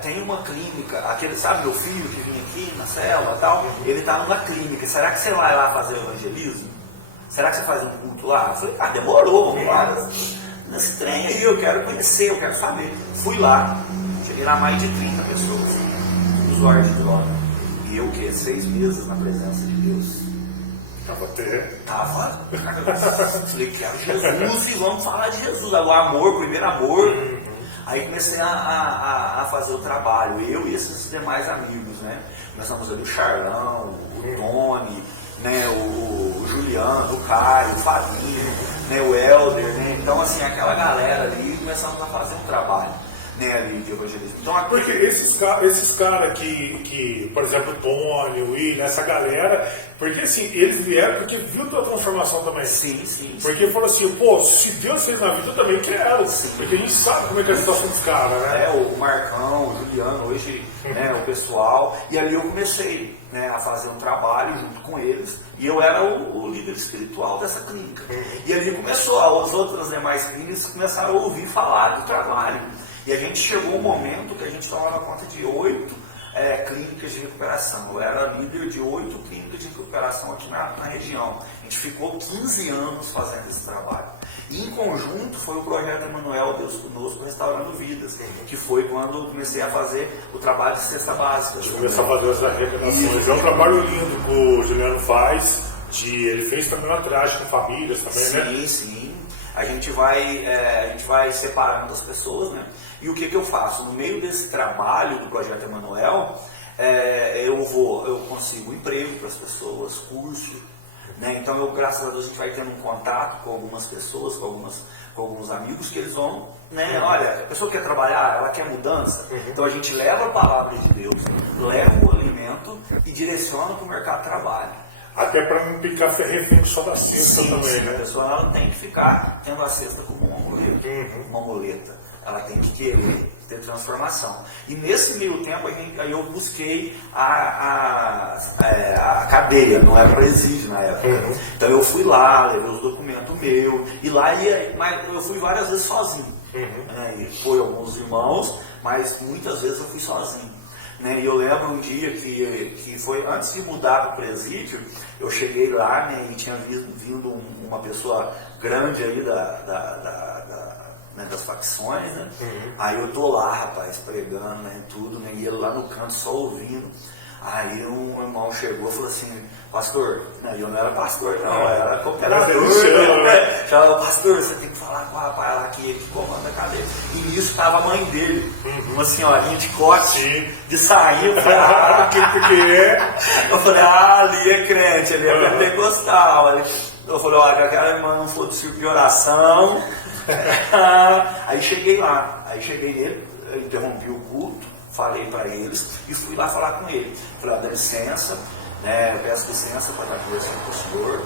tem uma clínica, aquele, sabe, meu filho que vinha aqui na célula e tal, ele está numa clínica, será que você vai lá fazer evangelismo? Será que você faz um culto lá? Eu falei, demorou, vamos lá nesse trem aí, eu quero conhecer, eu quero saber. Fui lá, cheguei lá mais de 30 pessoas, usuários de droga, e eu 6 meses na presença de Deus. Tava. Falei, quero Jesus e vamos falar de Jesus, o amor, o primeiro amor. Aí comecei a fazer o trabalho, eu e esses demais amigos, né? Começamos ali o Charlão, o Tony, né? o Juliano, o Caio, o Fabinho, né? O Helder, né? Então assim, aquela galera ali, começamos a fazer um trabalho, né? Ali de evangelismo. Então, porque esses caras que, por exemplo, o Tony, o William, essa galera, porque assim, eles vieram porque viu tua transformação também. Sim. Porque falou assim, se Deus fez na vida, eu também quero. Porque a gente sabe como é que é a situação dos caras, né? O Marcão, o Juliano, hoje, né, o pessoal. E ali eu comecei, né, a fazer um trabalho junto com eles. E eu era o líder espiritual dessa clínica. E ali começou, as outras demais clínicas começaram a ouvir falar do trabalho. E a gente chegou um momento que a gente tomava conta de 8 clínicas de recuperação. Eu era líder de 8 clínicas de recuperação aqui na região. A gente ficou 15 anos fazendo esse trabalho. E em conjunto foi o projeto Emanuel Deus Conosco Restaurando Vidas, que foi quando eu comecei a fazer o trabalho de cesta básica. Começar a fazer as arrecadações. É um trabalho lindo que o Juliano faz. Ele fez também uma triagem com famílias também, sim, né? Sim, sim. A gente vai separando as pessoas, né? E o que eu faço? No meio desse trabalho do Projeto Emanuel, eu consigo emprego para as pessoas, curso, né? Então, graças a Deus, a gente vai tendo um contato com algumas pessoas, com alguns amigos que eles vão, né? Olha, a pessoa quer trabalhar, ela quer mudança, então a gente leva a palavra de Deus, leva o alimento e direciona para o mercado de trabalho. Até para não ficar refém só da cesta também, sim, né? A pessoa ela não tem que ficar tendo a cesta como uma muleta. Ela tem que querer ter transformação. E nesse meio tempo aí eu busquei a cadeia, não era presídio na época. Então eu fui lá, levei os documentos meus, e lá mas eu fui várias vezes sozinho. Né? E foi alguns irmãos, mas muitas vezes eu fui sozinho. Né? E eu lembro um dia que foi antes de mudar para o presídio, eu cheguei lá, né, e tinha vindo uma pessoa grande aí das facções, né? Aí eu tô lá, rapaz, pregando, né, tudo, né, e ele lá no canto só ouvindo. Aí um irmão chegou e falou assim: pastor, não, eu não era pastor não, eu era cooperador, né? Falava: pastor, você tem que falar com o rapaz lá que comanda a cadeia. E nisso estava a mãe dele, uma senhorinha de corte, de sair. Eu falei: eu falei: ali é crente, ali é pentecostal. Eu falei: olha, que aquela irmã não for do círculo de oração. Aí cheguei lá, nele, interrompi o culto, falei para eles e fui lá falar com ele. Falei: dá licença, né, eu peço licença para estar conversando com o senhor.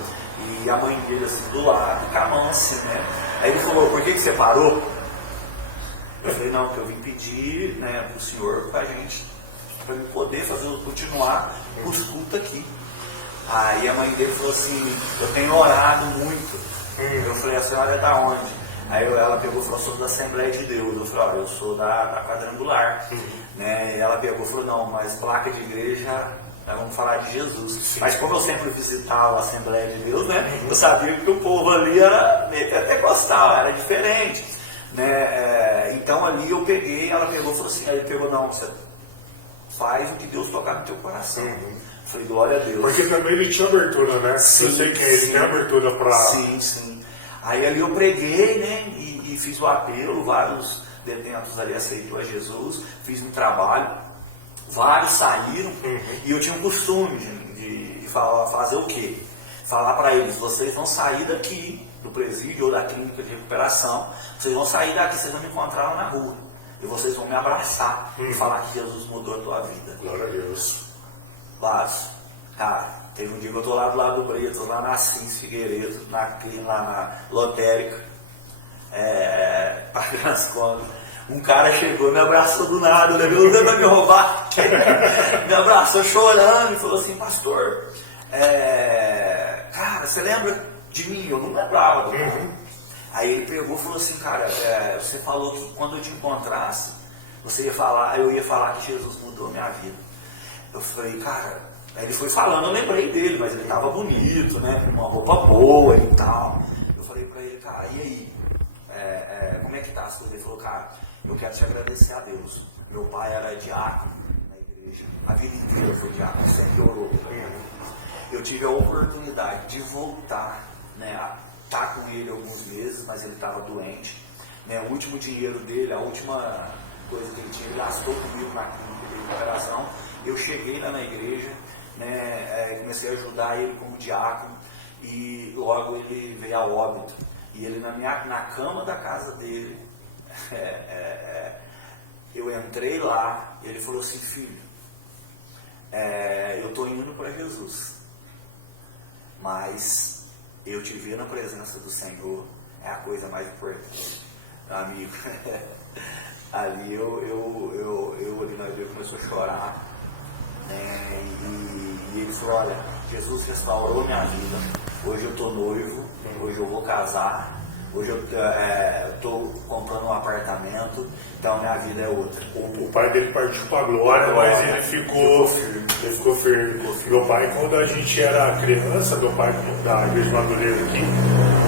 E a mãe dele assim do lado, com a mão assim, né? Aí ele falou: por que você parou? Eu falei: não, que eu vim pedir, né, para o senhor, para eu poder continuar os cultos aqui. Aí a mãe dele falou assim: eu tenho orado muito. Eu falei: a senhora é da onde? Aí ela pegou e falou: sou da Assembleia de Deus. Eu falei: olha, eu sou da Quadrangular. Né? E ela pegou e falou: não, mas placa de igreja, vamos falar de Jesus. Sim. Mas como eu sempre visitava a Assembleia de Deus, né, eu sabia que o povo ali era pentecostal, era diferente. Né? Então ali eu peguei, ela pegou e falou assim: aí ele pegou: não, você faz o que Deus tocar no teu coração. Eu falei: glória a Deus. Porque também ele tinha abertura, né? Sim, eu sei que ele tem abertura para... Sim. Aí ali eu preguei, né, e fiz o apelo, vários detentos ali aceitou a Jesus, fiz um trabalho, vários saíram, e eu tinha um costume de fazer o quê? Falar para eles: vocês vão sair daqui, do presídio ou da clínica de recuperação, vocês vão sair daqui, vocês vão me encontrar lá na rua, e vocês vão me abraçar e falar que Jesus mudou a tua vida. Glória a Deus. Vários. Cara, teve um dia que eu tô lá do lado do Bretas, lá na Assis Figueiredo, lá na lotérica, pagando as contas. Um cara chegou, me abraçou do nada, né? Meu Deus, vai me roubar. Me abraçou chorando e falou assim: pastor, cara, você lembra de mim? Eu não lembrava. Aí ele pegou e falou assim: cara, você falou que quando eu te encontrasse, eu ia falar que Jesus mudou minha vida. Eu falei: cara... Aí ele foi falando, eu lembrei dele, mas ele estava bonito, né, com uma roupa boa e tal. Eu falei para ele: cara, e aí? Como é que tá as coisas? Ele falou: cara, eu quero te agradecer a Deus. Meu pai era diácono na igreja, a vida inteira foi diácono, sempre orou pela minha vida. Eu tive a oportunidade de voltar, né, a estar com ele alguns meses, mas ele estava doente. Né, o último dinheiro dele, a última coisa que ele tinha, ele gastou comigo na clínica de recuperação. Eu cheguei lá na igreja, né, comecei a ajudar ele como diácono, e logo ele veio a óbito. E ele na cama da casa dele, eu entrei lá, e ele falou assim: filho, eu estou indo para Jesus, mas eu te ver na presença do Senhor é a coisa mais importante. Amigo, ali ali na igreja começou a chorar. E ele falou: olha, Jesus restaurou minha vida, hoje eu estou noivo, hoje eu vou casar, Hoje eu estou comprando um apartamento, então minha vida é outra. O pai dele partiu para a glória, mas ele ficou firme. Meu pai, quando a gente era criança, meu pai da Igreja Madureira aqui,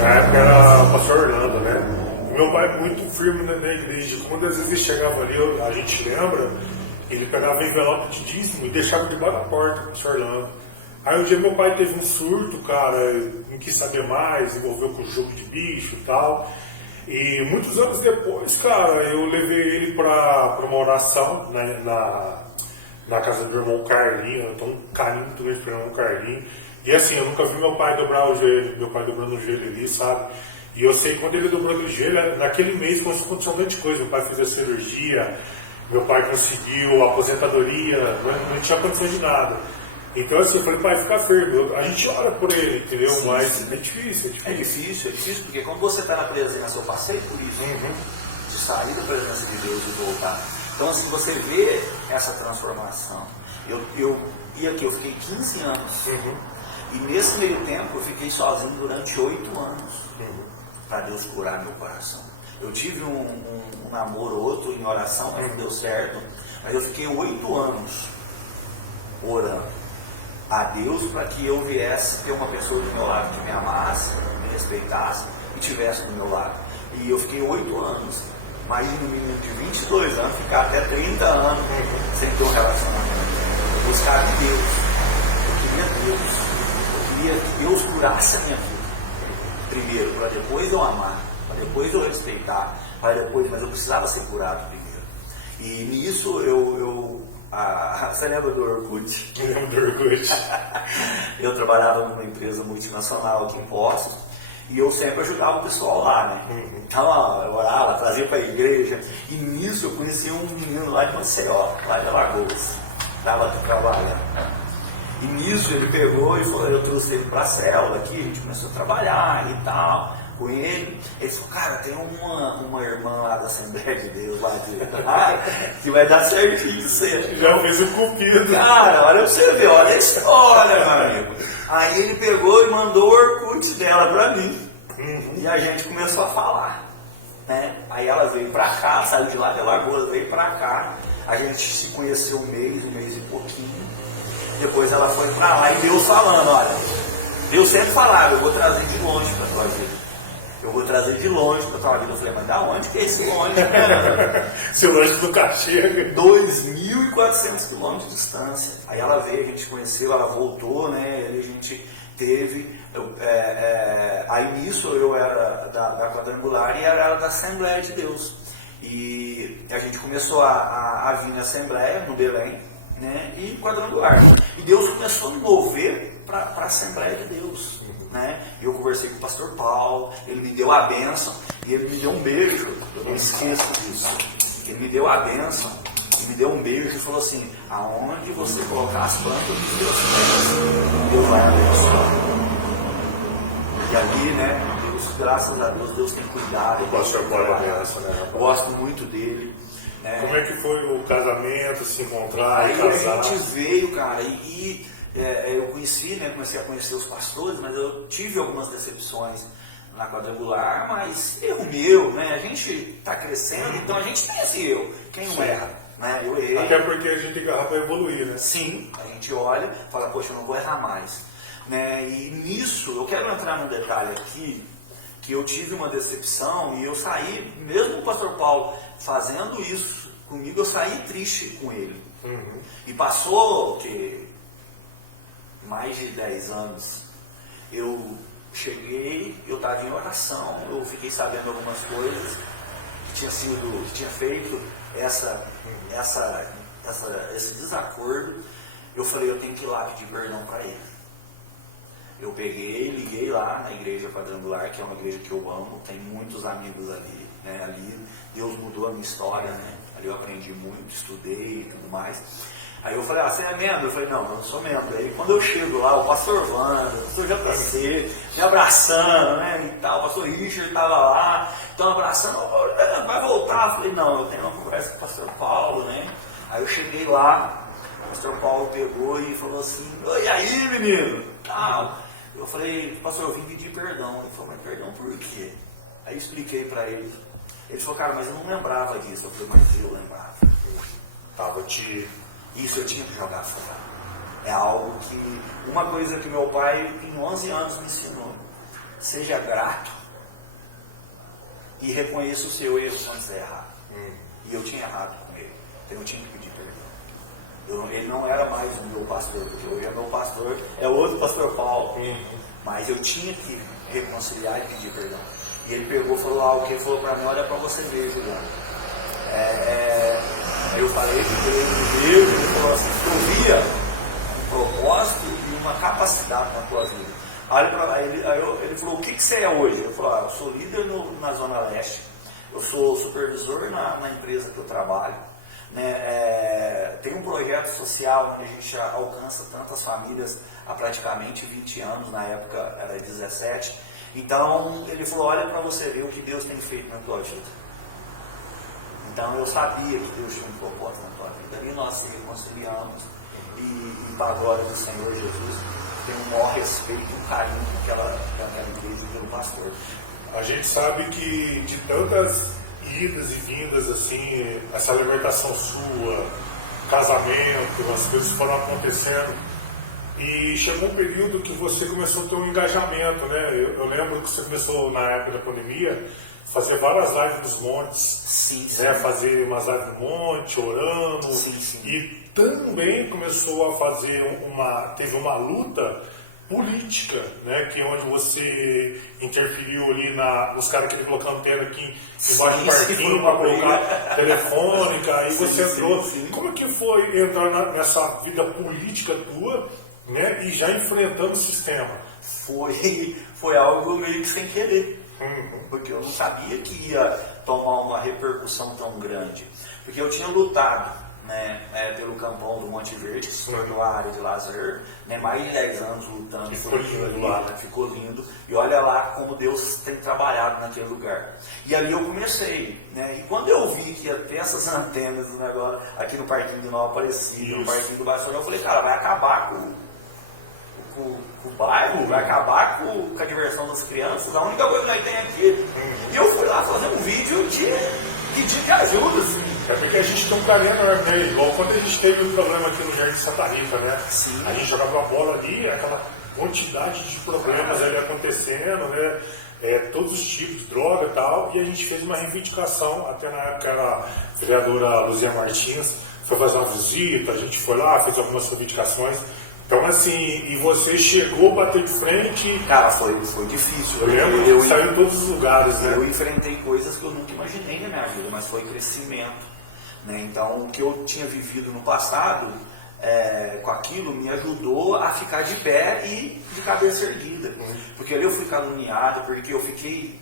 na época era pastor Orlando, né? Meu pai muito firme na igreja. Quando às vezes ele chegava ali, a gente lembra, ele pegava envelope de dízimo e deixava debaixo da porta, pastor Orlando. Aí um dia meu pai teve um surto, cara, não quis saber mais, envolveu com jogo de bicho e tal. E muitos anos depois, cara, eu levei ele para uma oração na casa do meu irmão Carlinho. Eu tenho um carinho muito grande pro meu irmão Carlinho. E assim, eu nunca vi meu pai dobrar o joelho, meu pai dobrando o joelho ali, sabe? E eu sei que quando ele dobrou o joelho, naquele mês aconteceu um monte de coisa. Meu pai fez a cirurgia, meu pai conseguiu a aposentadoria, não tinha condição de nada. Então assim, eu falei, pai, fica firme. A gente ora por ele, entendeu? Sim, mas sim. é difícil. É difícil, porque quando você está na presença, eu passei por isso, de sair da presença de Deus e voltar. Então assim, você vê essa transformação. Eu fiquei 15 anos. E nesse meio tempo eu fiquei sozinho durante 8 anos. Para Deus curar meu coração. Eu tive um namoro outro em oração, mas não deu certo. Mas eu fiquei 8 anos orando a Deus para que eu viesse ter uma pessoa do meu lado que me amasse, me respeitasse e tivesse do meu lado. E eu fiquei 8 anos. Imagina um menino de 22 anos ficar até 30 anos sem ter um relacionamento. Eu buscava Deus. Eu queria Deus. Eu queria que Deus curasse a minha vida. Primeiro, para depois eu amar, para depois eu respeitar, mas eu precisava ser curado primeiro. E nisso você lembra do Orkut? Eu lembro do Orkut. Eu trabalhava numa empresa multinacional aqui em Poços e eu sempre ajudava o pessoal lá, né? Então eu orava, trazia para a igreja e nisso eu conheci um menino lá de Maceió, lá de Alagoas, estava trabalhando. E nisso ele pegou e falou, eu trouxe ele para a célula aqui, a gente começou a trabalhar e tal, com ele. Ele falou, cara, tem uma irmã lá da Assembleia de Deus, lá de que vai dar certinho você. Já fez o cupido. Cara, olha pra você ver, olha a história, meu amigo. Aí ele pegou e mandou o Orkut dela pra mim. E a gente começou a falar. Né? Aí ela veio pra cá, saiu de lá de Alagoas, veio pra cá. A gente se conheceu um mês e pouquinho. Depois ela foi pra lá e Deus falando, olha, Deus sempre falava, eu vou trazer de longe pra tua vida. Eu vou trazer de longe pra tua vida. Eu falei, mas da onde que é esse longe? Seu longe nunca chega. 2.400 quilômetros de distância. Aí ela veio, a gente conheceu, ela voltou, né? Aí a gente teve. Aí nisso eu era da Quadrangular e ela era da Assembleia de Deus. E a gente começou a vir na Assembleia, no Belém, né? E Quadrangular. E Deus começou a me mover para a Assembleia de Deus. Né? Eu conversei com o pastor Paulo, ele me deu a bênção e ele me deu um beijo, eu não esqueço disso. Ele me deu a bênção e me deu um beijo e falou assim, aonde você colocar as plantas dos Deus pés, Deus vai abençoar. E aqui, né, Deus, graças a Deus, Deus tem cuidado. O pastor Paulo é benção, né? Eu gosto muito dele. Né? Como é que foi o casamento, se encontrar Aí e casar? a gente veio, cara, eu conheci, né, comecei a conhecer os pastores, mas eu tive algumas decepções na Quadrangular, mas erro meu, né? A gente está crescendo, então a gente tem esse erro. Quem não erra? Né? Eu errei. Até porque a gente agarra para evoluir, né? Sim, a gente olha e fala, poxa, eu não vou errar mais. Né? E nisso, eu quero entrar num detalhe aqui, que eu tive uma decepção e eu saí, mesmo o pastor Paulo fazendo isso comigo, eu saí triste com ele. E passou que mais de 10 anos, eu cheguei, eu estava em oração, eu fiquei sabendo algumas coisas que tinha feito esse desacordo. Eu falei, eu tenho que ir lá pedir perdão para ele. Eu peguei, liguei lá na igreja Quadrangular, que é uma igreja que eu amo, tem muitos amigos ali, né? Ali Deus mudou a minha história, né? Ali eu aprendi muito, estudei e tudo mais. Aí eu falei, você é membro? Eu falei, não, eu não sou membro. Aí quando eu chego lá, o pastor Wanda, o pastor JC, me abraçando, né, e tal, o pastor Richard estava lá, então abraçando, vai voltar? Eu falei, não, eu tenho uma conversa com o pastor Paulo, né. Aí eu cheguei lá, o pastor Paulo pegou e falou assim, e aí, menino? Tal. Eu falei, pastor, eu vim pedir perdão. Ele falou, mas perdão por quê? Aí eu expliquei para ele. Ele falou, cara, mas eu não lembrava disso. Eu falei, mas eu lembrava. Isso eu tinha que jogar fora. É algo que, uma coisa que meu pai em 11 anos me ensinou. Seja grato e reconheça o seu erro quando você errar. E eu tinha errado com ele. Então eu tinha que pedir perdão. Ele não era mais o meu pastor, porque hoje é meu pastor, é outro pastor Paulo. Mas eu tinha que reconciliar e pedir perdão. E ele pegou e falou algo que ele falou para mim, olha para você ver, Juliano. Eu falei que Deus, ele falou assim, eu via um propósito e uma capacidade na tua vida. Aí ele falou, o que você é hoje? Eu falei, eu sou líder na Zona Leste, eu sou supervisor na empresa que eu trabalho, né? Tem um projeto social onde a gente alcança tantas famílias há praticamente 20 anos, na época era 17. Então ele falou, olha para você ver o que Deus tem feito na tua vida. Então eu sabia que Deus tinha um propósito na tua vida. Ali nós se reconciliamos e para a glória do Senhor Jesus, tem um maior respeito e um carinho daquela igreja pelo pastor. A gente sabe que de tantas idas e vindas, assim, essa libertação sua, casamento, as coisas foram acontecendo, e chegou um período que você começou a ter um engajamento, né? Eu lembro que você começou na época da pandemia fazer várias lives dos montes, sim. Né? Fazer umas lives no monte, orando, sim. E também começou a fazer teve uma luta política, né? Que é onde você interferiu ali nos caras que colocando antena aqui embaixo do parquinho para colocar telefônica, aí você entrou. Sim. Como que foi entrar nessa vida política tua, né? E já enfrentando o sistema? Foi algo meio que sem querer. Porque eu não sabia que ia tomar uma repercussão tão grande. Porque eu tinha lutado, né, pelo campão do Monte Verde, que se tornou a área de lazer, né, mais de 10 anos lutando por aquilo ali, né, ficou lindo. E olha lá como Deus tem trabalhado naquele lugar. E ali eu comecei, né, e quando eu vi que ia ter essas antenas do negócio aqui no Parquinho de Nova Aparecida, no Parquinho do Baixo, eu falei, cara, vai acabar com o bairro, vai acabar com a diversão das crianças, a única coisa que nós temos aqui. E eu fui lá fazer um vídeo de pedir ajuda, assim. É porque a gente tem um carinho enorme, né? Igual quando a gente teve um problema aqui no Jardim Santa Rita, né? Sim. A gente jogava a bola ali, aquela quantidade de problemas ali acontecendo, né? Todos os tipos de droga e tal, e a gente fez uma reivindicação, até na época era a vereadora Luzia Martins, foi fazer uma visita, a gente foi lá, fez algumas reivindicações. Então, assim, e você chegou a bater de frente... Cara, foi difícil. Eu lembro que saiu em todos os lugares, né? Eu enfrentei coisas que eu nunca imaginei na minha vida, mas foi crescimento. Né? Então, o que eu tinha vivido no passado, com aquilo, me ajudou a ficar de pé e de cabeça erguida. Porque ali eu fui caluniado, porque eu fiquei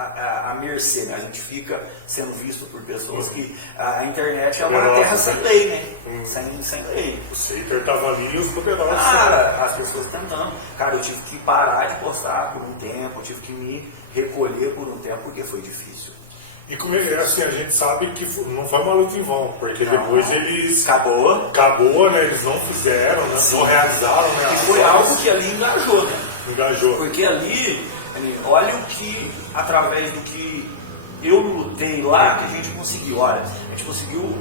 à mercê, né? A gente fica sendo visto por pessoas que a internet é uma terra sem lei, né? Sem lei. O Seiter estava ali e os poderosos. Cara, as pessoas tentando. Cara, eu tive que parar de postar por um tempo, eu tive que me recolher por um tempo, porque foi difícil. E como assim, a gente sabe que não foi uma luta em vão, porque depois eles... Acabou, né? Eles não fizeram, né? Não realizaram, né? E foi algo que ali engajou, né? Engajou. Porque ali, olha o que, através do que eu lutei lá, que a gente conseguiu. Olha, a gente conseguiu o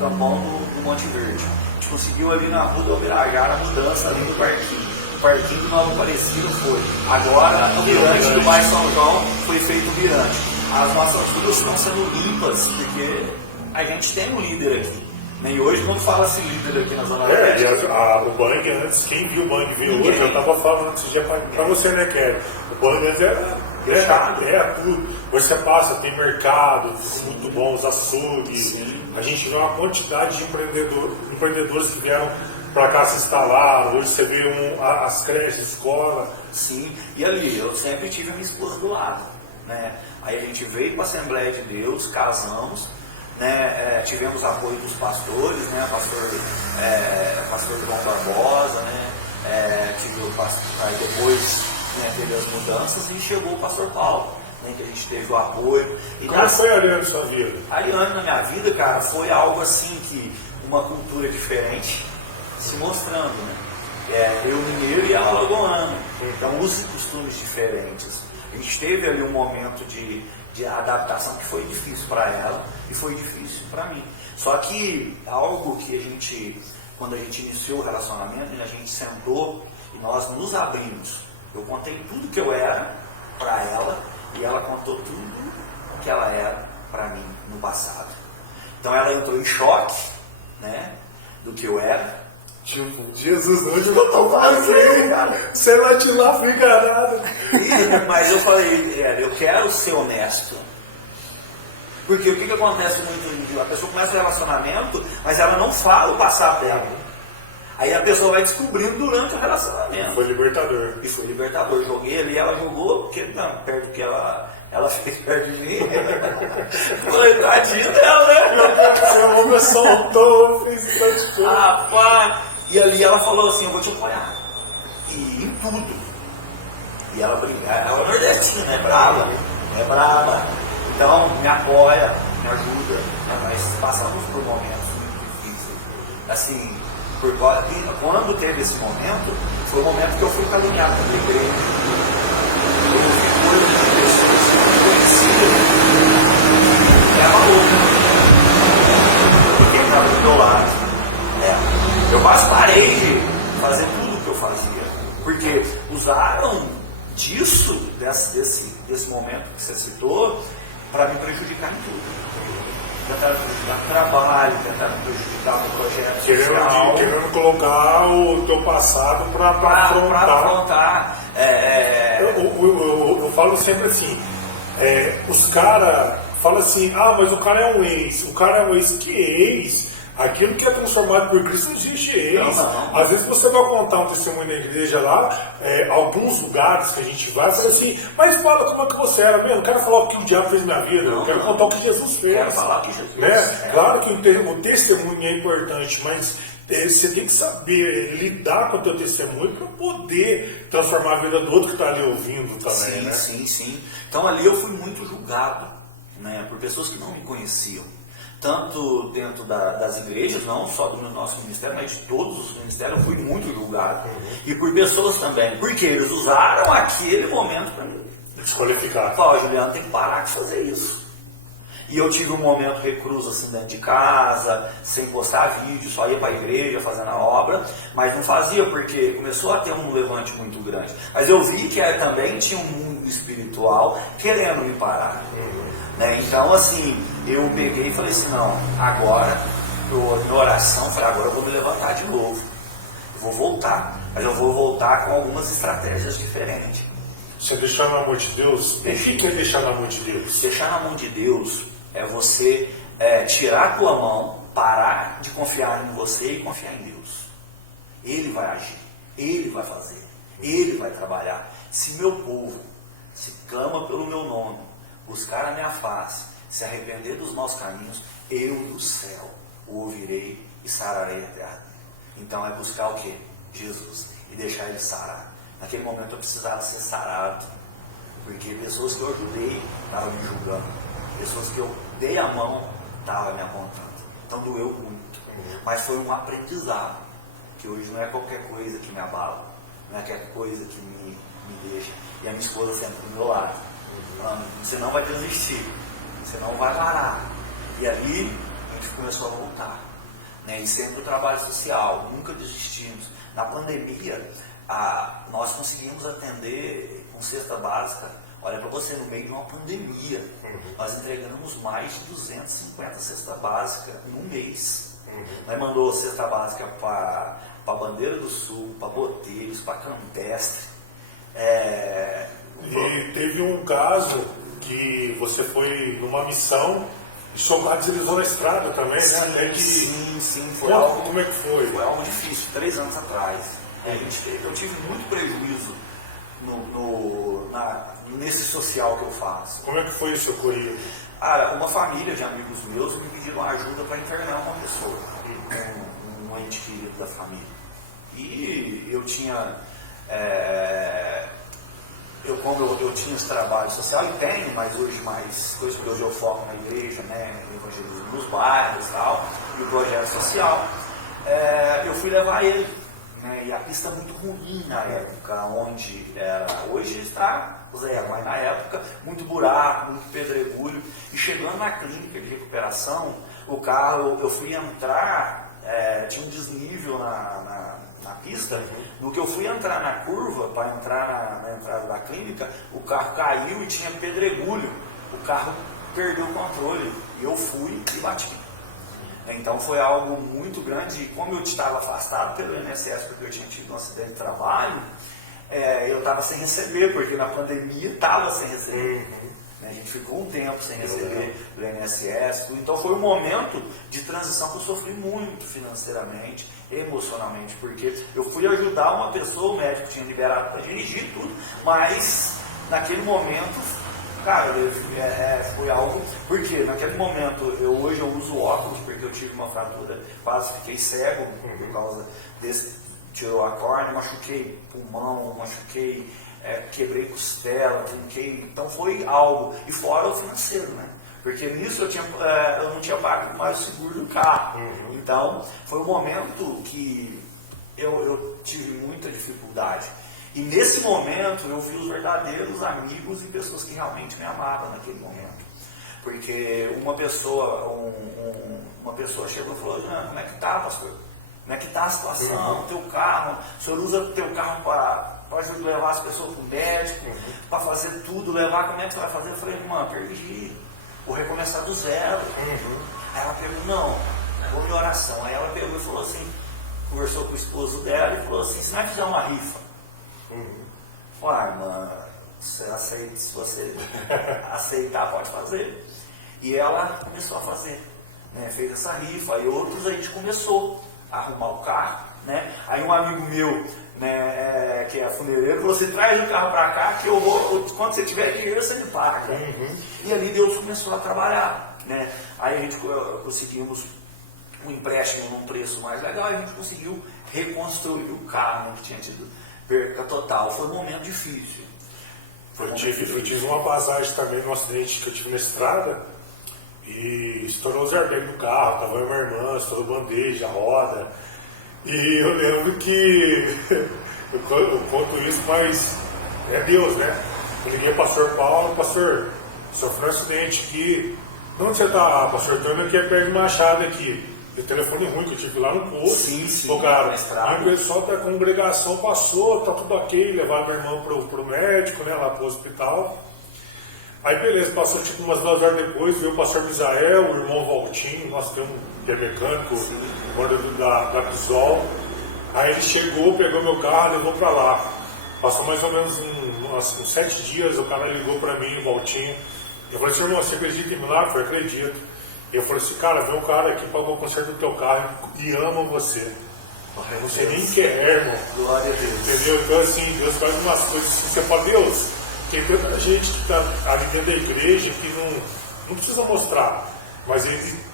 campão do Monte Verde. A gente conseguiu ali na Rua do Almirajara a mudança ali no parquinho. O parquinho do Nova Aparecida foi. Agora, o mirante do bairro São João foi feito o mirante. As nossas ruas estão sendo limpas, porque a gente tem um líder aqui. E hoje não fala-se líder aqui na Zona Leste. O Bang antes, quem viu o Bang viu hoje, eu estava falando esse dia pra você, né, Kelly? O Bang antes era tudo. Hoje você passa, tem mercado, muito bom, os açougues. Sim. A gente vê uma quantidade de empreendedores que vieram para cá se instalar. Hoje você vê as creches, escola. Sim, e ali eu sempre tive a minha esposa do lado, né? Aí a gente veio para a Assembleia de Deus, casamos, né? Tivemos apoio dos pastores, né? Pastor João Barbosa, né? Aí depois, né, teve as mudanças e chegou o pastor Paulo, né, que a gente teve o apoio. E como foi a Ariane na sua vida? A Ariane na minha vida, cara, foi algo assim que uma cultura diferente se mostrando, né? Eu mineiro e ela alagoana, então usos e costumes diferentes. A gente teve ali um momento de adaptação que foi difícil para ela e foi difícil para mim. Só que algo que a gente, quando a gente iniciou o relacionamento, a gente sentou e nós nos abrimos. Eu contei tudo que eu era para ela e ela contou tudo que ela era para mim no passado. Então ela entrou em choque, né, do que eu era. Tipo, Jesus, onde eu tô fazendo? Você vai te lá, fica nada. Mas eu falei, eu quero ser honesto. Porque o que acontece muito? A pessoa começa o relacionamento, mas ela não fala o passado dela. Aí a pessoa vai descobrindo durante o relacionamento. Foi libertador. E foi libertador. Joguei ali, ela jogou, porque não, perto que ela fez perto de mim. Falei, tadinho dela, né? Seu homem soltou, fez tanto coisa. Rapaz! E ali ela falou assim, eu vou te apoiar. E em tudo. E ela brincava, ela é nordestina, é brava. É brava. Então, me apoia, me ajuda. Nós passamos por momentos muito difíceis. Assim, quando teve esse momento, foi o momento que eu fui caminhar pela igreja. Eu vi coisas de pessoas que eu não conhecia. Era maluco. Porque estava do meu lado. Eu quase parei de fazer tudo o que eu fazia. Porque usaram disso, desse momento que você citou, para me prejudicar em tudo. Tentaram prejudicar no trabalho, tentaram prejudicar no projeto social. Querendo colocar o teu passado para afrontar. Eu falo sempre assim, os caras falam assim, mas o cara é um ex. O cara é um ex. Que ex? Aquilo que é transformado por Cristo não existe ex. Não. Às vezes você vai contar um testemunho da igreja lá, alguns lugares que a gente vai, fala assim, mas fala como é que você era mesmo. Eu quero falar o que o diabo fez na minha vida, eu quero contar o que Jesus fez. Quero falar o que Jesus fez. Claro que o testemunho é importante, mas você tem que saber lidar com o teu testemunho para poder transformar a vida do outro que está ali ouvindo também. Sim. Então ali eu fui muito julgado, né, por pessoas que não me conheciam. Tanto dentro das igrejas, não só do nosso ministério, mas de todos os ministérios, eu fui muito julgado. E por pessoas também, porque eles usaram aquele momento para me desqualificar. Fala, Juliano, tem que parar de fazer isso. E eu tive um momento recluso assim dentro de casa, sem postar vídeo, só ia para a igreja fazendo a obra, mas não fazia porque começou a ter um levante muito grande. Mas eu vi que também tinha um mundo espiritual querendo me parar. Né? Então, assim, eu peguei e falei assim, não, agora, minha oração, falei, agora eu vou me levantar de novo. Eu vou voltar, mas eu vou voltar com algumas estratégias diferentes. Você deixar na mão de Deus? O que é deixar na mão de Deus? Deixar na mão de Deus é você tirar a tua mão, parar de confiar em você e confiar em Deus. Ele vai agir, Ele vai fazer, Ele vai trabalhar. Se meu povo se clama pelo meu nome, buscar a minha face, se arrepender dos maus caminhos, eu do céu o ouvirei e sararei a terra. Então é buscar o quê? Jesus. E deixar Ele sarar. Naquele momento eu precisava ser sarado. Porque pessoas que eu ajudei estavam me julgando. Pessoas que eu dei a mão estavam me apontando. Então doeu muito. Mas foi um aprendizado. Que hoje não é qualquer coisa que me abala. Não é qualquer coisa que me deixa. E a minha esposa sempre do meu lado. Você não vai desistir, você não vai parar. E ali a gente começou a voltar, né? E sempre o trabalho social, nunca desistimos. Na pandemia, nós conseguimos atender com cesta básica. Olha para você, no meio de uma pandemia, nós entregamos mais de 250 cestas básicas num mês. Nós mandou cesta básica para Bandeira do Sul, para Boteiros, para Campestre. E teve um caso que você foi numa missão e somatizou na estrada também, né? Sim, foi algo. Como é que foi? Foi algo difícil, 3 anos atrás. Eu tive muito prejuízo nesse social que eu faço. Como é que foi isso ocorrido? Uma família de amigos meus me pediram ajuda para internar uma pessoa, um ente querido da família. E eu tinha. Como eu tinha esse trabalho social, e tenho, mas hoje mais coisas, porque hoje eu foco na igreja, né, evangelismo nos bairros e tal, e o projeto social, eu fui levar ele né? E a pista muito ruim na época, onde era, hoje está zero, mas na época muito buraco, muito pedregulho. E chegando na clínica de recuperação, o carro, eu fui entrar, tinha um desnível na pista. No que eu fui entrar na curva, para entrar na entrada da clínica, o carro caiu e tinha pedregulho. O carro perdeu o controle e eu fui e bati. Então foi algo muito grande. E como eu estava afastado pelo INSS, porque eu tinha tido um acidente de trabalho, eu estava sem receber, porque na pandemia estava sem receber. A gente ficou um tempo sem receber do INSS. Então foi um momento de transição que eu sofri muito financeiramente, emocionalmente, porque eu fui ajudar uma pessoa, o médico tinha liberado para dirigir tudo, mas naquele momento, cara, foi algo, porque naquele momento, hoje eu uso óculos porque eu tive uma fratura, quase fiquei cego por causa desse, tirou a córnea, machuquei pulmão, machuquei, quebrei costela, trinquei, então foi algo, e fora o financeiro, né? Porque nisso eu não tinha pago mais o seguro do carro. Então foi um momento que eu tive muita dificuldade. E nesse momento eu vi os verdadeiros amigos e pessoas que realmente me amavam naquele momento. Porque uma pessoa chegou e falou: como é que tá, pastor? Como é que tá a situação? Teu carro, o senhor usa o teu carro para levar as pessoas para o médico, para fazer tudo, levar, como é que você vai fazer? Eu falei: irmã, perdi, vou recomeçar do zero. Aí ela pegou: não, vou em oração. Aí ela pegou e falou assim, conversou com o esposo dela e falou assim: se nós fizer uma rifa, falei: irmã, se você aceitar, pode fazer. E ela começou a fazer, né? Fez essa rifa, e outros a gente começou a arrumar o carro, né? Aí um amigo meu, né, que é funereiro, falou assim: traz o carro para cá que eu vou, quando você tiver dinheiro você me paga. E ali Deus começou a trabalhar, né? Aí a gente conseguimos um empréstimo num preço mais legal, e a gente conseguiu reconstruir o carro, né, que tinha tido perca total. Foi um momento difícil. Eu tive uma passagem também no acidente que eu tive na estrada, e estourou os arbeiros do carro, tava eu e minha irmã, estourou bandeja, roda. E eu lembro que eu conto isso, mas é Deus, né? Eu liguei para o pastor Paulo: pastor, sofreu um acidente aqui. Onde você está, pastor? Estou indo aqui a pé de Machado aqui. O telefone ruim que eu tive lá no posto. Sim, cara, aí o pessoal da congregação passou, tá tudo ok, levaram meu irmão pro médico, né, lá pro hospital. Aí beleza, passou tipo umas 2 horas depois, veio o pastor Misael, o irmão Valtinho, nós temos que é mecânico, da Pisol. Aí ele chegou, pegou meu carro, levou pra lá. Passou mais ou menos uns 7 dias, o cara ligou pra mim, o Valtinho. Eu falei: senhor irmão, você acredita em milagre? Eu falei: acredito. Eu falei assim: cara, vem um cara aqui, pagou o conserto do teu carro e ama você. Eu não sei nem quer, irmão. Glória a Deus. Entendeu? Então assim, Deus faz umas coisas assim, você fala: Deus, tem tanta gente que está ali dentro da igreja que não precisa mostrar, mas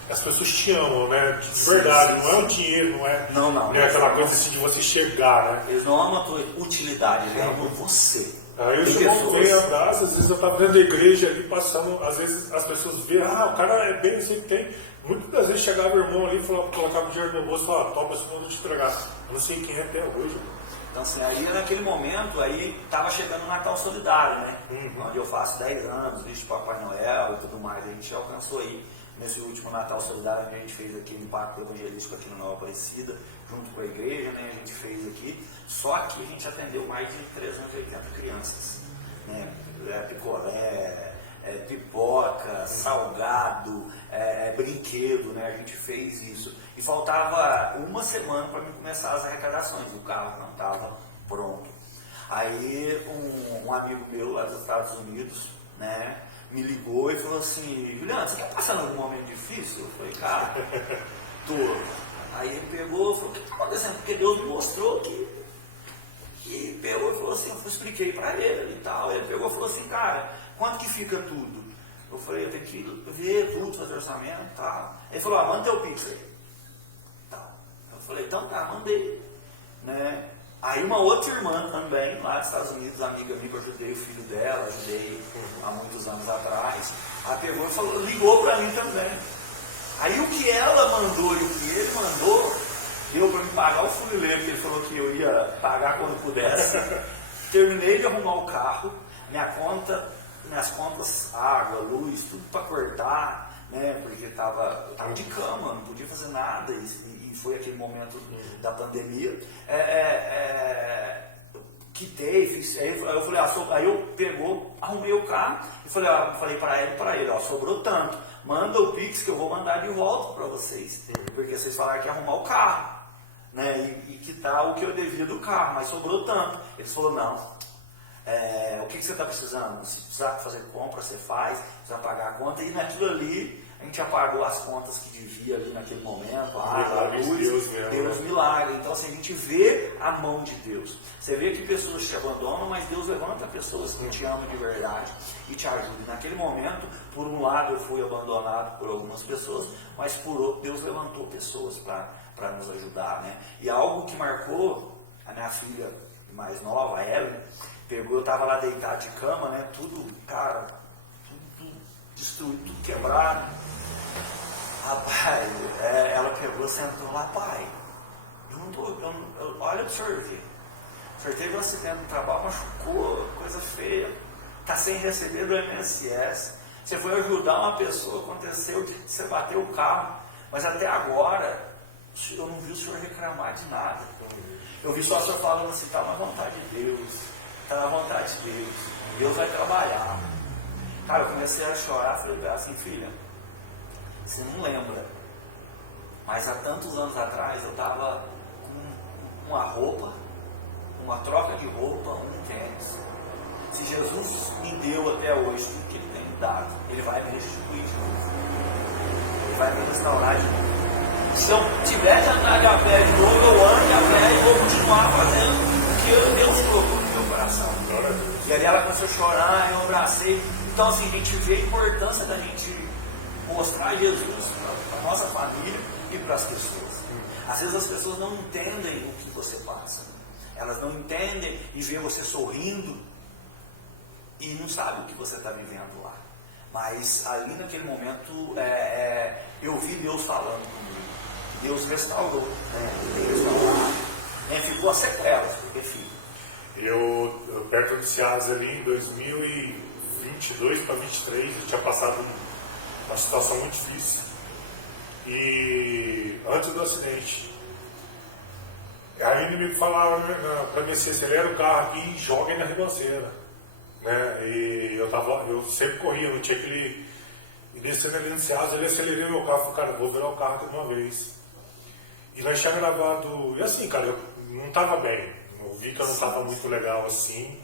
as pessoas te amam, né? De verdade, não é o dinheiro, não é aquela coisa assim de você chegar, né? Eles não amam a tua utilidade, eles amam você. Aí eu cheguei a abraço, às vezes eu estava dentro da igreja ali passando, às vezes as pessoas veem: o cara é bem assim que tem. Muitas das vezes chegava o irmão ali e colocava o dinheiro no bolso e falava: topa, esse mundo te entregar. Eu não sei quem é até hoje. Então assim, aí naquele momento, aí estava chegando o Natal Solidário, né? Onde eu faço 10 anos, visto Papai Noel e tudo mais. A gente alcançou aí, nesse último Natal Solidário, onde a gente fez aquele impacto evangelístico aqui no Nova Aparecida, junto com a igreja, né? A gente fez aqui. Só que a gente atendeu mais de 380 crianças, né? Picolé, pipoca, salgado, brinquedo, né? A gente fez isso. E faltava uma semana para mim começar as arrecadações, o carro não estava pronto. Aí um amigo meu lá dos Estados Unidos, né, me ligou e falou assim: Juliano, você está passando algum momento difícil? Eu falei: cara, tô. Aí ele pegou e falou: o que está acontecendo? Porque Deus me mostrou que pegou e falou assim, eu expliquei para ele e tal. Ele pegou e falou assim: cara, quanto que fica tudo? Eu falei: eu tenho que ver tudo, fazer orçamento e tal. Ele falou: manda teu Pix aí. Eu falei: então tá, mandei, né? Aí uma outra irmã também, lá dos Estados Unidos, amiga minha, que eu ajudei o filho dela, ajudei há muitos anos atrás, ela pegou e falou, ligou para mim também. Aí o que ela mandou e o que ele mandou, deu para me pagar o funileiro, que ele falou que eu ia pagar quando pudesse. Terminei de arrumar o carro, minhas contas, água, luz, tudo para cortar, né? Porque eu tava de cama, não podia fazer nada, e foi aquele momento da pandemia. Quitei, fiz, aí eu falei, aí eu arrumei o carro e falei para ele, sobrou tanto, manda o Pix que eu vou mandar de volta para vocês, porque vocês falaram que ia arrumar o carro, né, e quitar o que eu devia do carro, mas sobrou tanto. Eles falaram, não, o que você está precisando? Se precisar fazer compra, você faz, precisa pagar a conta, e naquilo ali a gente apagou as contas que devia ali naquele momento, Deus milagre. Então assim, a gente vê a mão de Deus. Você vê que pessoas te abandonam, mas Deus levanta pessoas que te amam de verdade e te ajudam. Naquele momento, por um lado eu fui abandonado por algumas pessoas, mas por outro, Deus levantou pessoas para nos ajudar, né? E algo que marcou a minha filha mais nova, a Ellen, eu estava lá deitado de cama, né? Tudo, cara, tudo destruído, tudo quebrado. Rapaz, ela pegou, sentou lá, pai, olha pro senhor ver. O senhor teve um acidente no trabalho, machucou, coisa feia, está sem receber do INSS. Você foi ajudar uma pessoa, aconteceu de você bater o carro, mas até agora eu não vi o senhor reclamar de nada. Eu vi só o senhor falando assim, está na vontade de Deus, está na vontade de Deus, Deus vai trabalhar. Cara, eu comecei a chorar, falei assim, filha, você não lembra, mas há tantos anos atrás eu estava com uma roupa, uma troca de roupa, um tênis. Se Jesus me deu até hoje tudo que Ele tem me dado, Ele vai me restituir de novo. Ele vai me restaurar de novo. Se eu tiver de andar de a pé de novo, eu ando de a pé e vou continuar fazendo o que Deus colocou no meu coração. E ali ela começou a chorar, eu abracei. Então assim, a gente vê a importância da gente mostrar Jesus para a nossa família e para as pessoas. Às vezes as pessoas não entendem o que você passa. Elas não entendem e vê você sorrindo e não sabem o que você está vivendo lá. Mas ali naquele momento eu vi Deus falando comigo. Deus restaurou, ficou as sequelas, porque fica. Eu perto do Ceasa ali em 2022 para 2023, eu tinha passado uma situação muito difícil. E antes do acidente, aí o inimigo falava para mim assim, acelera o carro aqui e joga aí na ribanceira, né? E eu sempre corria, não tinha aquele. E descendo ali no Ceasa, ele acelerou meu carro, falei, cara, vou virar o carro de uma vez. E nós tínhamos gravado, e assim, cara, eu não estava bem, eu vi que eu não estava muito legal assim.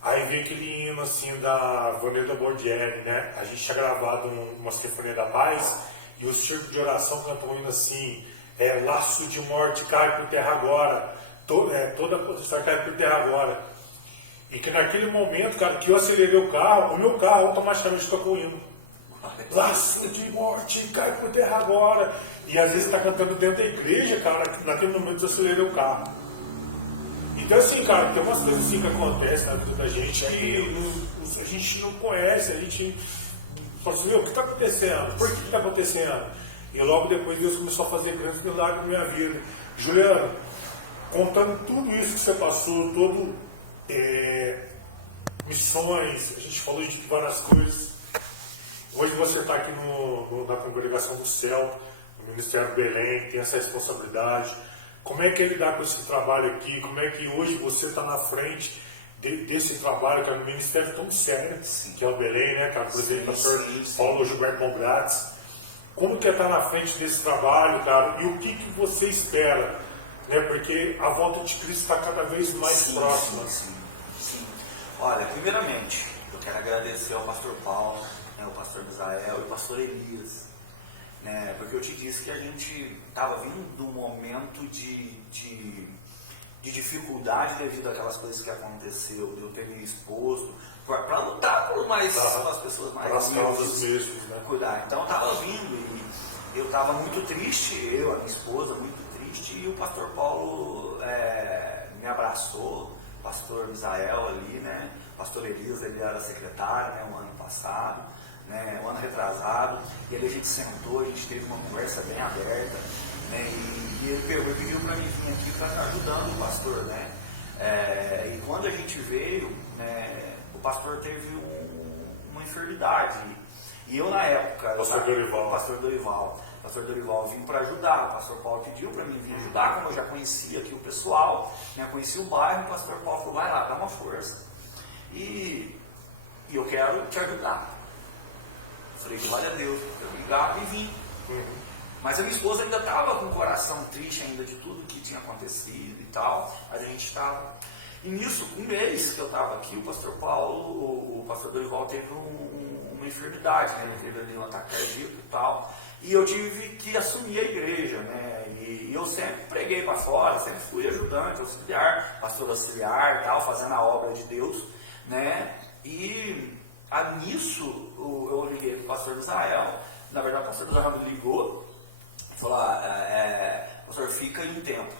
Aí veio aquele hino assim da Vanessa Bordieri, né? A gente tinha gravado uma Sinfonia da Paz e o Círculo de Oração cantou um hino assim, laço de morte cai por terra agora, toda potestade cai por terra agora. E que naquele momento, cara, que eu acelerei o meu carro automaticamente tocou o hino. Laço de morte cai por terra agora. E às vezes está cantando dentro da igreja, cara, naquele momento eu acelerei o carro. Então assim, cara, tem umas coisas assim que acontecem na vida da gente que a gente não conhece, a gente fala assim, o que está acontecendo? Por que está acontecendo? E logo depois Deus começou a fazer grandes milagres na minha vida. Juliano, contando tudo isso que você passou, missões, a gente falou de várias coisas. Hoje você está aqui na Congregação do Céu, no Ministério Belém, tem essa responsabilidade. Como é que é lidar com esse trabalho aqui? Como é que hoje você está na frente desse trabalho, que é um ministério tão sério, que é o Belém, né? Que é o presidente pastor Paulo Gilberto Bongrates. Como que é estar na frente desse trabalho, cara? E o que você espera? Né? Porque a volta de Cristo está cada vez mais próxima. Sim. Olha, primeiramente, eu quero agradecer ao pastor Paulo, ao pastor Misael e ao pastor Elias. Porque eu te disse que a gente estava vindo de um momento de dificuldade devido àquelas coisas que aconteceu, de eu ter me exposto, para lutar por mais as pessoas mais humildes, né? Cuidar. Então eu estava vindo e eu estava muito triste, a minha esposa, muito triste, e o pastor Paulo me abraçou, o pastor Misael ali, né? O pastor Elias, ele era secretário, né? O ano passado. O ano retrasado, e ali a gente sentou, a gente teve uma conversa bem aberta, né? E ele pediu para mim vir aqui para estar ajudando o pastor, né? E quando a gente veio, né, o pastor teve uma enfermidade. E eu, na época, Pastor Dorival vim para ajudar. O pastor Paulo pediu para mim vir ajudar, como eu já conhecia aqui o pessoal, né, conhecia o bairro. O pastor Paulo falou: vai lá, dá uma força. E eu quero te ajudar. Eu falei: glória a Deus. Eu ligava e vim. Mas a minha esposa ainda estava com o coração triste ainda de tudo que tinha acontecido e tal. Mas a gente estava. E nisso, um mês que eu estava aqui, o pastor Paulo, o pastor Dorival teve uma enfermidade, né? Ele teve ali um ataque cardíaco e tal. E eu tive que assumir a igreja, né? E eu sempre preguei para fora, sempre fui ajudante, auxiliar, pastor auxiliar e tal, fazendo a obra de Deus, né? E nisso eu liguei para o pastor Israel. Na verdade, o pastor Israel me ligou e falou: pastor, fica aí um tempo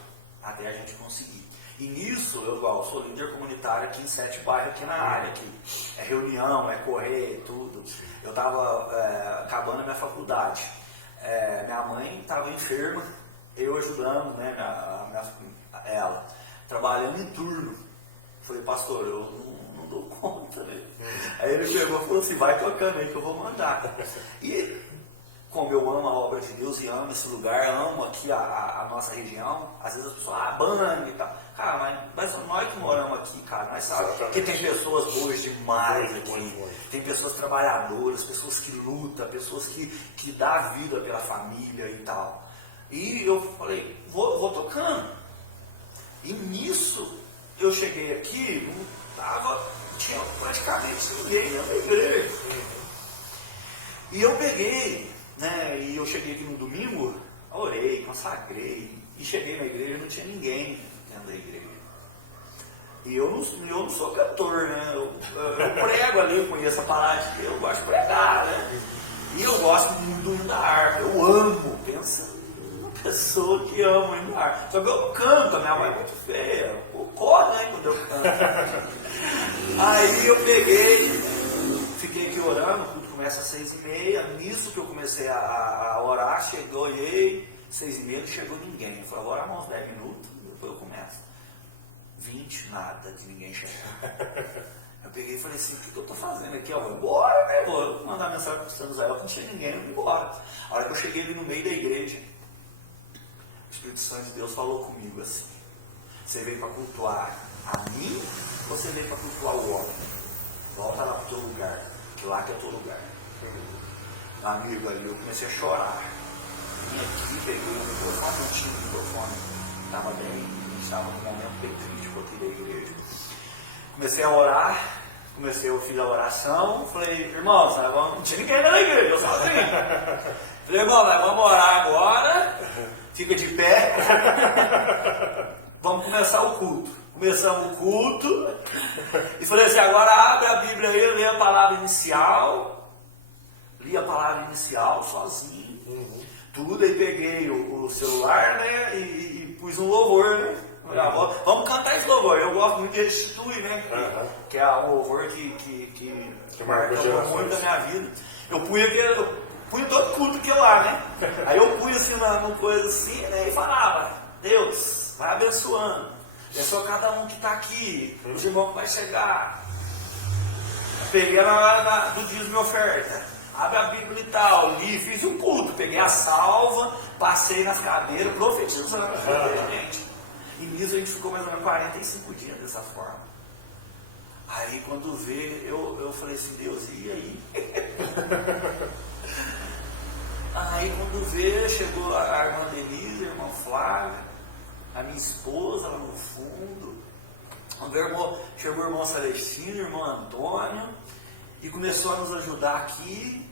até a gente conseguir. E nisso, eu sou líder comunitário aqui em 7 bairros aqui na área, aqui. É reunião, é correr, tudo. Eu estava acabando a minha faculdade. Minha mãe estava enferma, eu ajudando, né, ela, trabalhando em turno. Falei: pastor, eu não dou conta, né? Aí ele pegou e falou assim: vai tocando aí que eu vou mandar. E como eu amo a obra de Deus e amo esse lugar, amo aqui a nossa região, às vezes as pessoas banam e tal. Cara, mas nós que moramos aqui, cara, nós sabemos que tem pessoas boas demais aqui. Tem pessoas trabalhadoras, pessoas que lutam, pessoas que dão vida pela família e tal. E eu falei: vou tocando. E nisso eu cheguei aqui, tinha praticamente ninguém na igreja. E eu peguei, né, e eu cheguei aqui no domingo, orei, consagrei, e cheguei na igreja e não tinha ninguém dentro da igreja. E eu não sou cantor, né, eu prego ali, eu conheço a palavra de Deus, eu gosto de pregar, né, e eu gosto muito do hino da harpa, eu amo, pensa numa pessoa que ama o hino da harpa, só que eu canto, a minha voz é muito feia, eu corro, né, quando eu canto. Aí eu peguei, fiquei aqui orando, tudo começa às 6h30, nisso que eu comecei a orar, olhei, 6h30 não chegou ninguém. Eu falei: agora há uns 10 minutos, depois eu começo. 20, nada de ninguém chegar. Eu peguei e falei assim: o que eu estou fazendo aqui? Eu vou embora, né? Vou mandar mensagem para o Santo Israel que não tinha ninguém, eu vou embora. A hora que eu cheguei ali no meio da igreja, o Espírito Santo de Deus falou comigo assim: você veio para cultuar a mim ou você veio para cultuar o homem? Volta lá para o teu lugar, que lá que é o teu lugar. Amigo, ali eu comecei a chorar. Vim aqui, peguei o microfone, não tinha o microfone, estava bem, a gente estava num momento bem crítico aqui da igreja. Comecei a orar, eu fiz a oração, falei: irmãos, não tinha ninguém na igreja, eu sozinho. Falei: irmão, nós vamos orar agora, fica de pé, vamos começar o culto. Começamos o culto e falei assim: agora abre a Bíblia aí, lê a palavra inicial. Li a palavra inicial sozinho, tudo, aí peguei o celular, né, e pus um louvor, né. Vamos cantar esse louvor. Eu gosto muito de Restitui, né, que é um louvor que marcou muito a minha vida. Eu punha todo culto que lá, né. Aí eu punha assim numa coisa assim, né, e falava: Deus, vai abençoando. Abençoa cada um que está aqui, os irmãos que vai chegar. Peguei na hora do dízimo e oferta, abre a Bíblia e tal, li, fiz um culto, peguei a salva, passei nas cadeiras, profetizando, gente. E nisso a gente ficou mais ou menos 45 dias dessa forma. Aí quando vê, eu falei assim: Deus, e aí? Aí quando vê, chegou a irmã Denise, a irmã Flávia, a minha esposa lá no fundo, chegou o irmão Celestino, o irmão Antônio, e começou a nos ajudar aqui,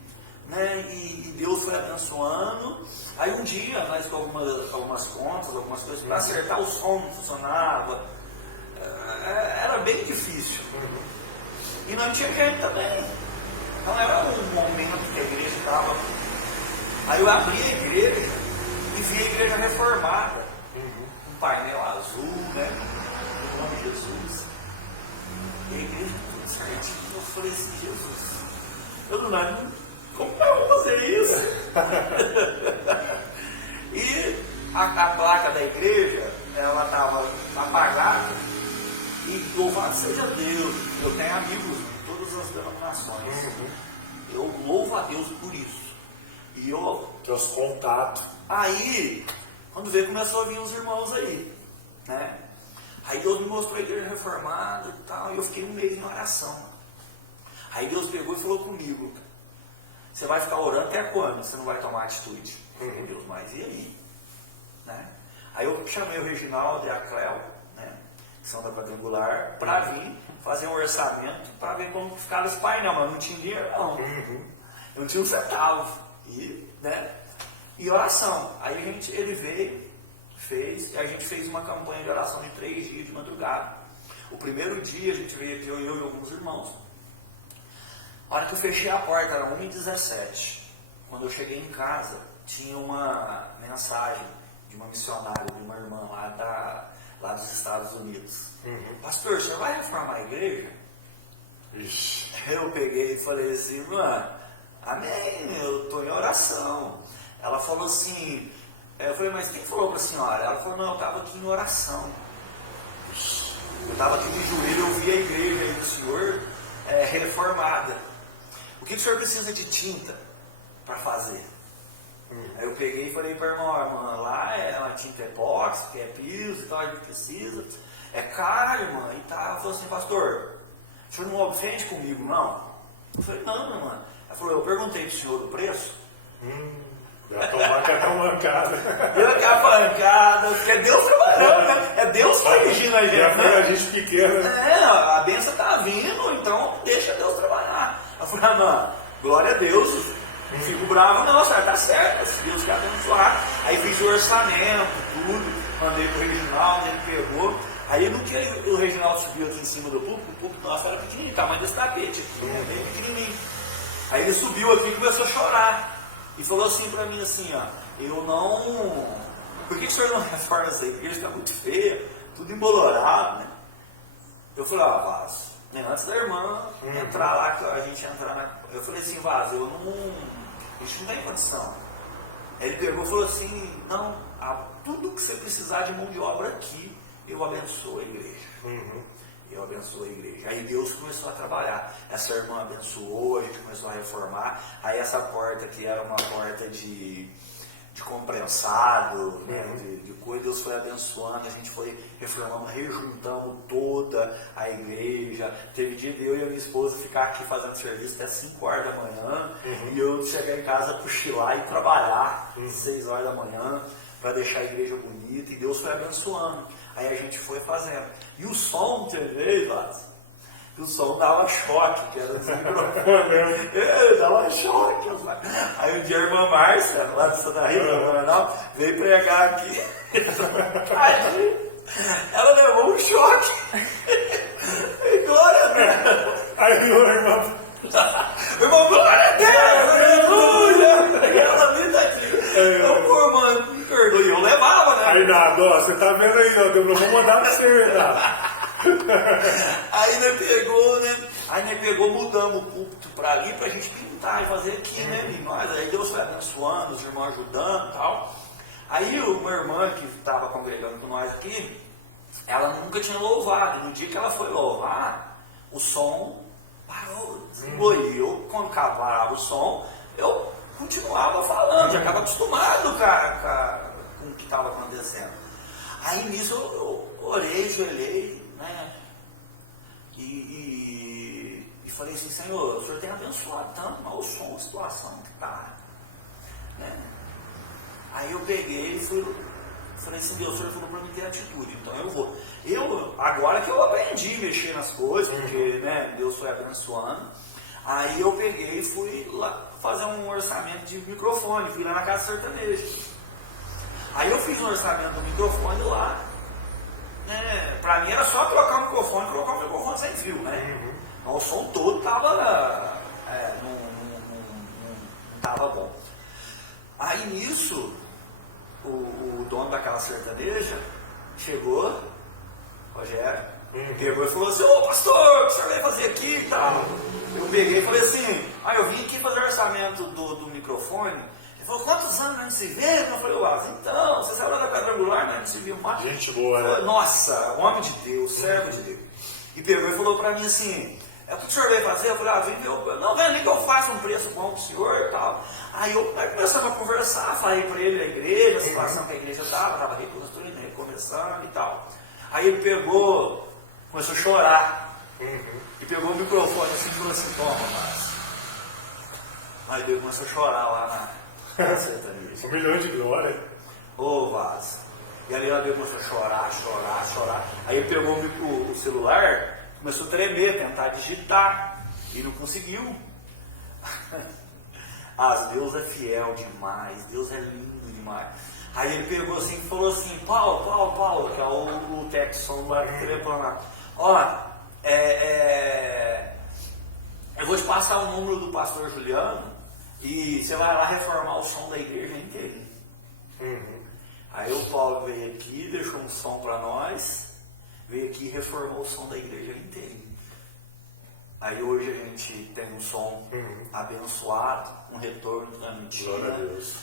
né? E Deus foi abençoando. Aí um dia, nós com algumas contas, algumas coisas, para acertar o som não funcionava, era bem difícil. E não tinha gente também. Então era um momento que a igreja estava. Aí eu abri a igreja e vi a igreja reformada. Um painel azul, né? Em nome de Jesus. E a igreja tudo certinho. Eu falei assim: Jesus, como que eu vou fazer isso? E a placa da igreja, ela estava apagada, e louvado seja Deus, eu tenho amigos em todas as denominações, eu louvo a Deus por isso, e eu... Teus contatos. Aí, quando veio, começou a vir os irmãos aí, né? Aí Deus me mostrou a igreja reformada e tal, e eu fiquei um mês em oração. Aí Deus pegou e falou comigo, você vai ficar orando até quando? Você não vai tomar atitude? Eu falei, Deus, mas e aí? Né? Aí eu chamei o Reginaldo e a Cléo, né, que são da quadrangular, para vir fazer um orçamento, para ver como ficava os pais, mas não tinha dinheiro não. Eu não tinha um centavo. E, né, e oração. Aí ele veio, fez, e a gente fez uma campanha de oração de 3 dias de madrugada. O primeiro dia a gente veio aqui, eu e alguns irmãos. A hora que eu fechei a porta, era 1h17. Quando eu cheguei em casa, tinha uma mensagem de uma missionária, de uma irmã lá dos Estados Unidos. Pastor, você vai reformar a igreja? Ixi. Eu peguei e falei assim, irmã, amém, eu estou em oração. Ela falou assim, eu falei, mas quem falou para a senhora? Ela falou, não, eu estava aqui em oração. Eu estava aqui de joelho, eu vi a igreja aí do senhor reformada. O que o senhor precisa de tinta para fazer? Aí eu peguei e falei para a irmã, lá é uma tinta epóxi, que é piso e tal, a gente precisa. É caro, irmã. E tá, ela falou assim, pastor, o senhor não ofende comigo, não? Eu falei, não, irmã. Ela falou, eu perguntei para o senhor o preço. Já tomar aquela mancada. Deu aquela pancada, porque é Deus trabalhando, né? É Deus corrigindo a gente. É a gente pequena. A bênção está vindo, então deixa Deus trabalhar. Ela falou, irmã, glória a Deus. Não fico bravo, não, senhora, tá certo. Se Deus quer abençoar. Aí fiz o orçamento, tudo, mandei pro Reginaldo, ele pegou. Aí no que o Reginaldo subiu aqui em cima do púlpito, o púlpito nosso era pequenininho, tamanho desse tapete, bem pequenininho. Aí ele subiu aqui e começou a chorar. E falou assim pra mim, assim, ó, eu não... Por que o senhor não reforma essa igreja? Está muito feia, tudo embolorado, né? Eu falei, Vaso, antes da irmã entrar lá, a gente entrar na... Eu falei assim, Vaso, a gente não tem condição. Aí ele pegou e falou assim, não, tudo que você precisar de mão de obra aqui, eu abençoo a igreja. Eu abençoo a igreja. Aí Deus começou a trabalhar. Essa irmã abençoou, a gente começou a reformar. Aí essa porta que era uma porta de comprensado, né, de coisa, Deus foi abençoando, a gente foi reformando, rejuntando toda a igreja. Teve dia de eu e a minha esposa ficar aqui fazendo serviço até 5 horas da manhã, e eu chegar em casa, cochilar e trabalhar 6 horas da manhã, para deixar a igreja bonita, e Deus foi abençoando. Aí a gente foi fazendo. E o som, teve o som dava choque, que era assim, dava choque. Aí um dia a irmã Márcia, lá de Santa Rita, veio pregar aqui. Ela levou um choque. E glória a Deus. Aí viu a irmã. Irmão, glória a Deus, aleluia. Ela viu aqui. Eu, mano, me perdoe. Eu levava, né? Aí nada, ó, você tá vendo aí, ó, eu vou mandar pra você, tá? Aí nós pegou, né? Aí nós pegou, mudamos o púlpito pra ali pra gente pintar e fazer aqui, né? E nós, aí Deus foi abençoando, os irmãos ajudando e tal. Aí uma irmã que estava congregando com nós aqui, ela nunca tinha louvado. No dia que ela foi louvar, o som parou, desligou. E eu, quando parava o som, eu continuava falando, já estava acostumado com o que estava acontecendo. Aí nisso eu orei, joelhei, né? E falei assim, Senhor, o Senhor tem abençoado tanto, mas o som, a situação que está, né? Aí eu peguei e falei assim, Deus, o Senhor falou para mim ter atitude, então eu vou. Agora que eu aprendi a mexer nas coisas, porque, né, Deus foi abençoando, aí eu peguei e fui lá fazer um orçamento de microfone, fui lá na Casa Sertaneja. Aí eu fiz um orçamento do microfone lá, né? Pra mim era só trocar o microfone, colocar o microfone sem fio, né? Então, o som todo tava, não tava bom. Aí nisso, o dono daquela sertaneja chegou, Rogério, pegou e falou assim, ô pastor, o que você vai fazer aqui e tal? Eu peguei e falei assim, eu vim aqui fazer o orçamento do microfone. Ele Ele falou, quantos anos a gente se vê? Eu falei, então, você saiu lá da quadrangular, mas a gente se viu mais. Gente boa, né? Nossa, homem de Deus, servo de Deus. E pegou e falou pra mim assim, o que o senhor veio fazer? Eu falei, vem ver, não, vem ali que eu faço um preço bom pro senhor e tal. Aí começamos a conversar, falei pra ele da igreja, a situação que a igreja estava reconstruindo, recomeçando e tal. Aí ele pegou, começou a chorar. E pegou o microfone assim e falou assim, toma, Márcio. Aí ele começou a chorar lá na sertaneja. 1 milhão de glória. Ô, Vaz. E ali ele começou a chorar. Aí ele pegou o celular, começou a tremer, tentar digitar. E não conseguiu. Deus é fiel demais, Deus é lindo demais. Aí ele pegou assim e falou assim, Paulo, que é o Texon lá do telefone lá. Eu vou te passar o número do pastor Juliano e você vai lá reformar o som da igreja inteira. Aí o Paulo veio aqui, deixou um som para nós, veio aqui e reformou o som da igreja inteira. Aí hoje a gente tem um som abençoado, um retorno transmitido. Glória a Deus.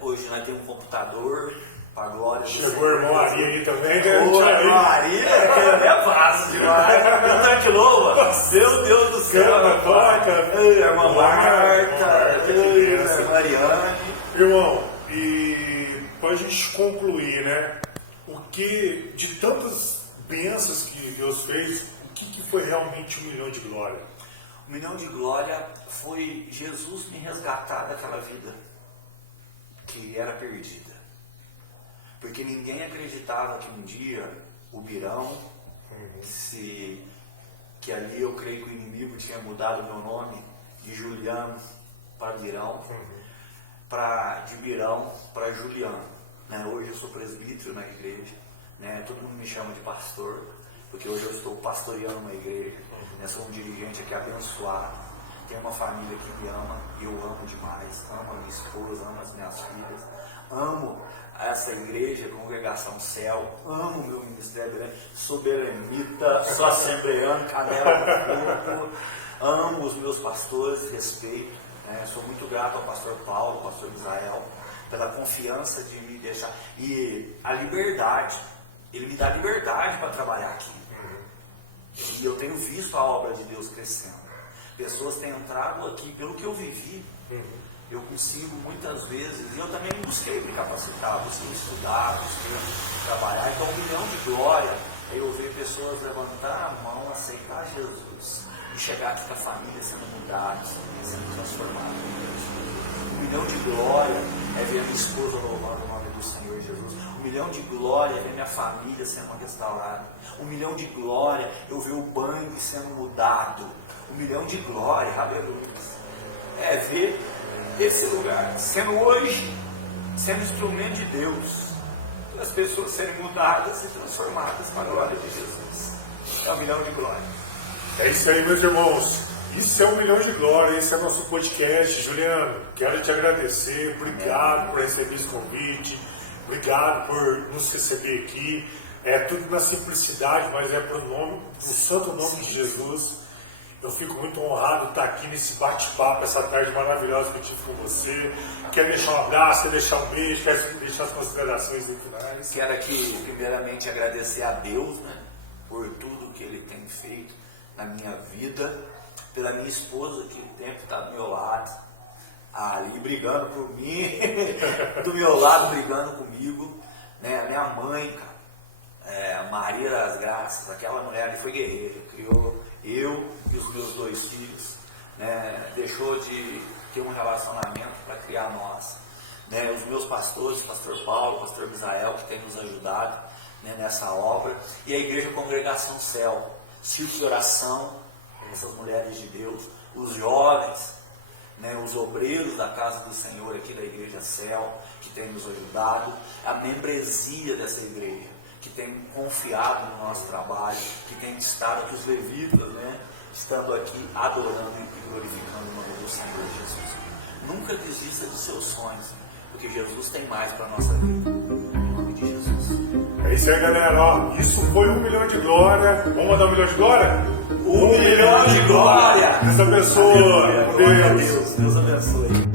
Hoje nós temos um computador, para a glória do Senhor. Chegou a irmã Maria aí também, né? Ô, Maria, que é fácil demais. Não tá de louva? Meu Deus do céu. Irmã Marta, irmã Mariane. Irmão, e para a gente concluir, né? O que, de tantas bênçãos que Deus fez, o que foi realmente 1 milhão de glória? 1 milhão de glória foi Jesus me resgatar daquela vida que era perdida. Porque ninguém acreditava que um dia o Birão, que ali eu creio que o inimigo tinha mudado meu nome de Juliano para Birão, de Birão para Juliano. Né? Hoje eu sou presbítero na igreja, né? Todo mundo me chama de pastor, porque hoje eu estou pastoreando uma igreja, né? Sou um dirigente aqui abençoado, tenho uma família que me ama e eu amo demais, amo a minha esposa, amo as minhas filhas, amo essa igreja, Congregação Céu, amo o meu ministério, né? Sou belemita, sou assembleano, canela no corpo, amo os meus pastores, respeito, né? Sou muito grato ao pastor Paulo, ao pastor Israel, pela confiança de me deixar, e a liberdade, ele me dá liberdade para trabalhar aqui, e eu tenho visto a obra de Deus crescendo, pessoas têm entrado aqui, pelo que eu vivi, eu consigo muitas vezes, e eu também busquei me capacitar, busquei estudar, busquei trabalhar. Então 1 milhão de glória é eu ver pessoas levantar a mão, aceitar Jesus e chegar aqui com a família sendo mudada, sendo transformada. 1 milhão de glória é ver a minha esposa louvando o nome do Senhor Jesus. 1 milhão de glória é ver minha família sendo restaurada. 1 milhão de glória é eu ver o banho sendo mudado. 1 milhão de glória, aleluia, é ver esse lugar sendo hoje, sendo instrumento de Deus, para as pessoas serem mudadas e transformadas para a glória de Jesus. É 1 milhão de glória. É isso aí, meus irmãos. Isso é 1 milhão de glória, esse é o nosso podcast. Juliano, quero te agradecer, obrigado por receber esse convite, obrigado por nos receber aqui. É tudo na simplicidade, mas é no santo nome de Jesus. Eu fico muito honrado de estar aqui nesse bate-papo, essa tarde maravilhosa que eu tive com você. Quer deixar um abraço, quer deixar um beijo, quer deixar as considerações finais? Quero aqui, primeiramente, agradecer a Deus, né, por tudo que Ele tem feito na minha vida, pela minha esposa que o tempo está do meu lado, ali brigando por mim, do meu lado brigando comigo, né, a minha mãe, cara, Maria das Graças, aquela mulher ali foi guerreira, criou eu e os meus 2 filhos, né, deixou de ter um relacionamento para criar nós, né, os meus pastores, pastor Paulo, pastor Israel, que tem nos ajudado, né, nessa obra, e a igreja Congregação Céu, círculo de oração, essas mulheres de Deus, os jovens, né, os obreiros da casa do Senhor aqui da igreja Céu, que tem nos ajudado, a membresia dessa igreja, que tem confiado no nosso trabalho, que tem estado aqui, os levitas, né, estando aqui adorando e glorificando o nome do Senhor Jesus. Nunca desista dos seus sonhos, porque Jesus tem mais para a nossa vida. Em nome de Jesus. É isso aí, galera. Ó, isso foi 1 milhão de glória. Vamos mandar 1 milhão de glória? 1 milhão de glória! Deus abençoe. Glória a Deus. Deus abençoe.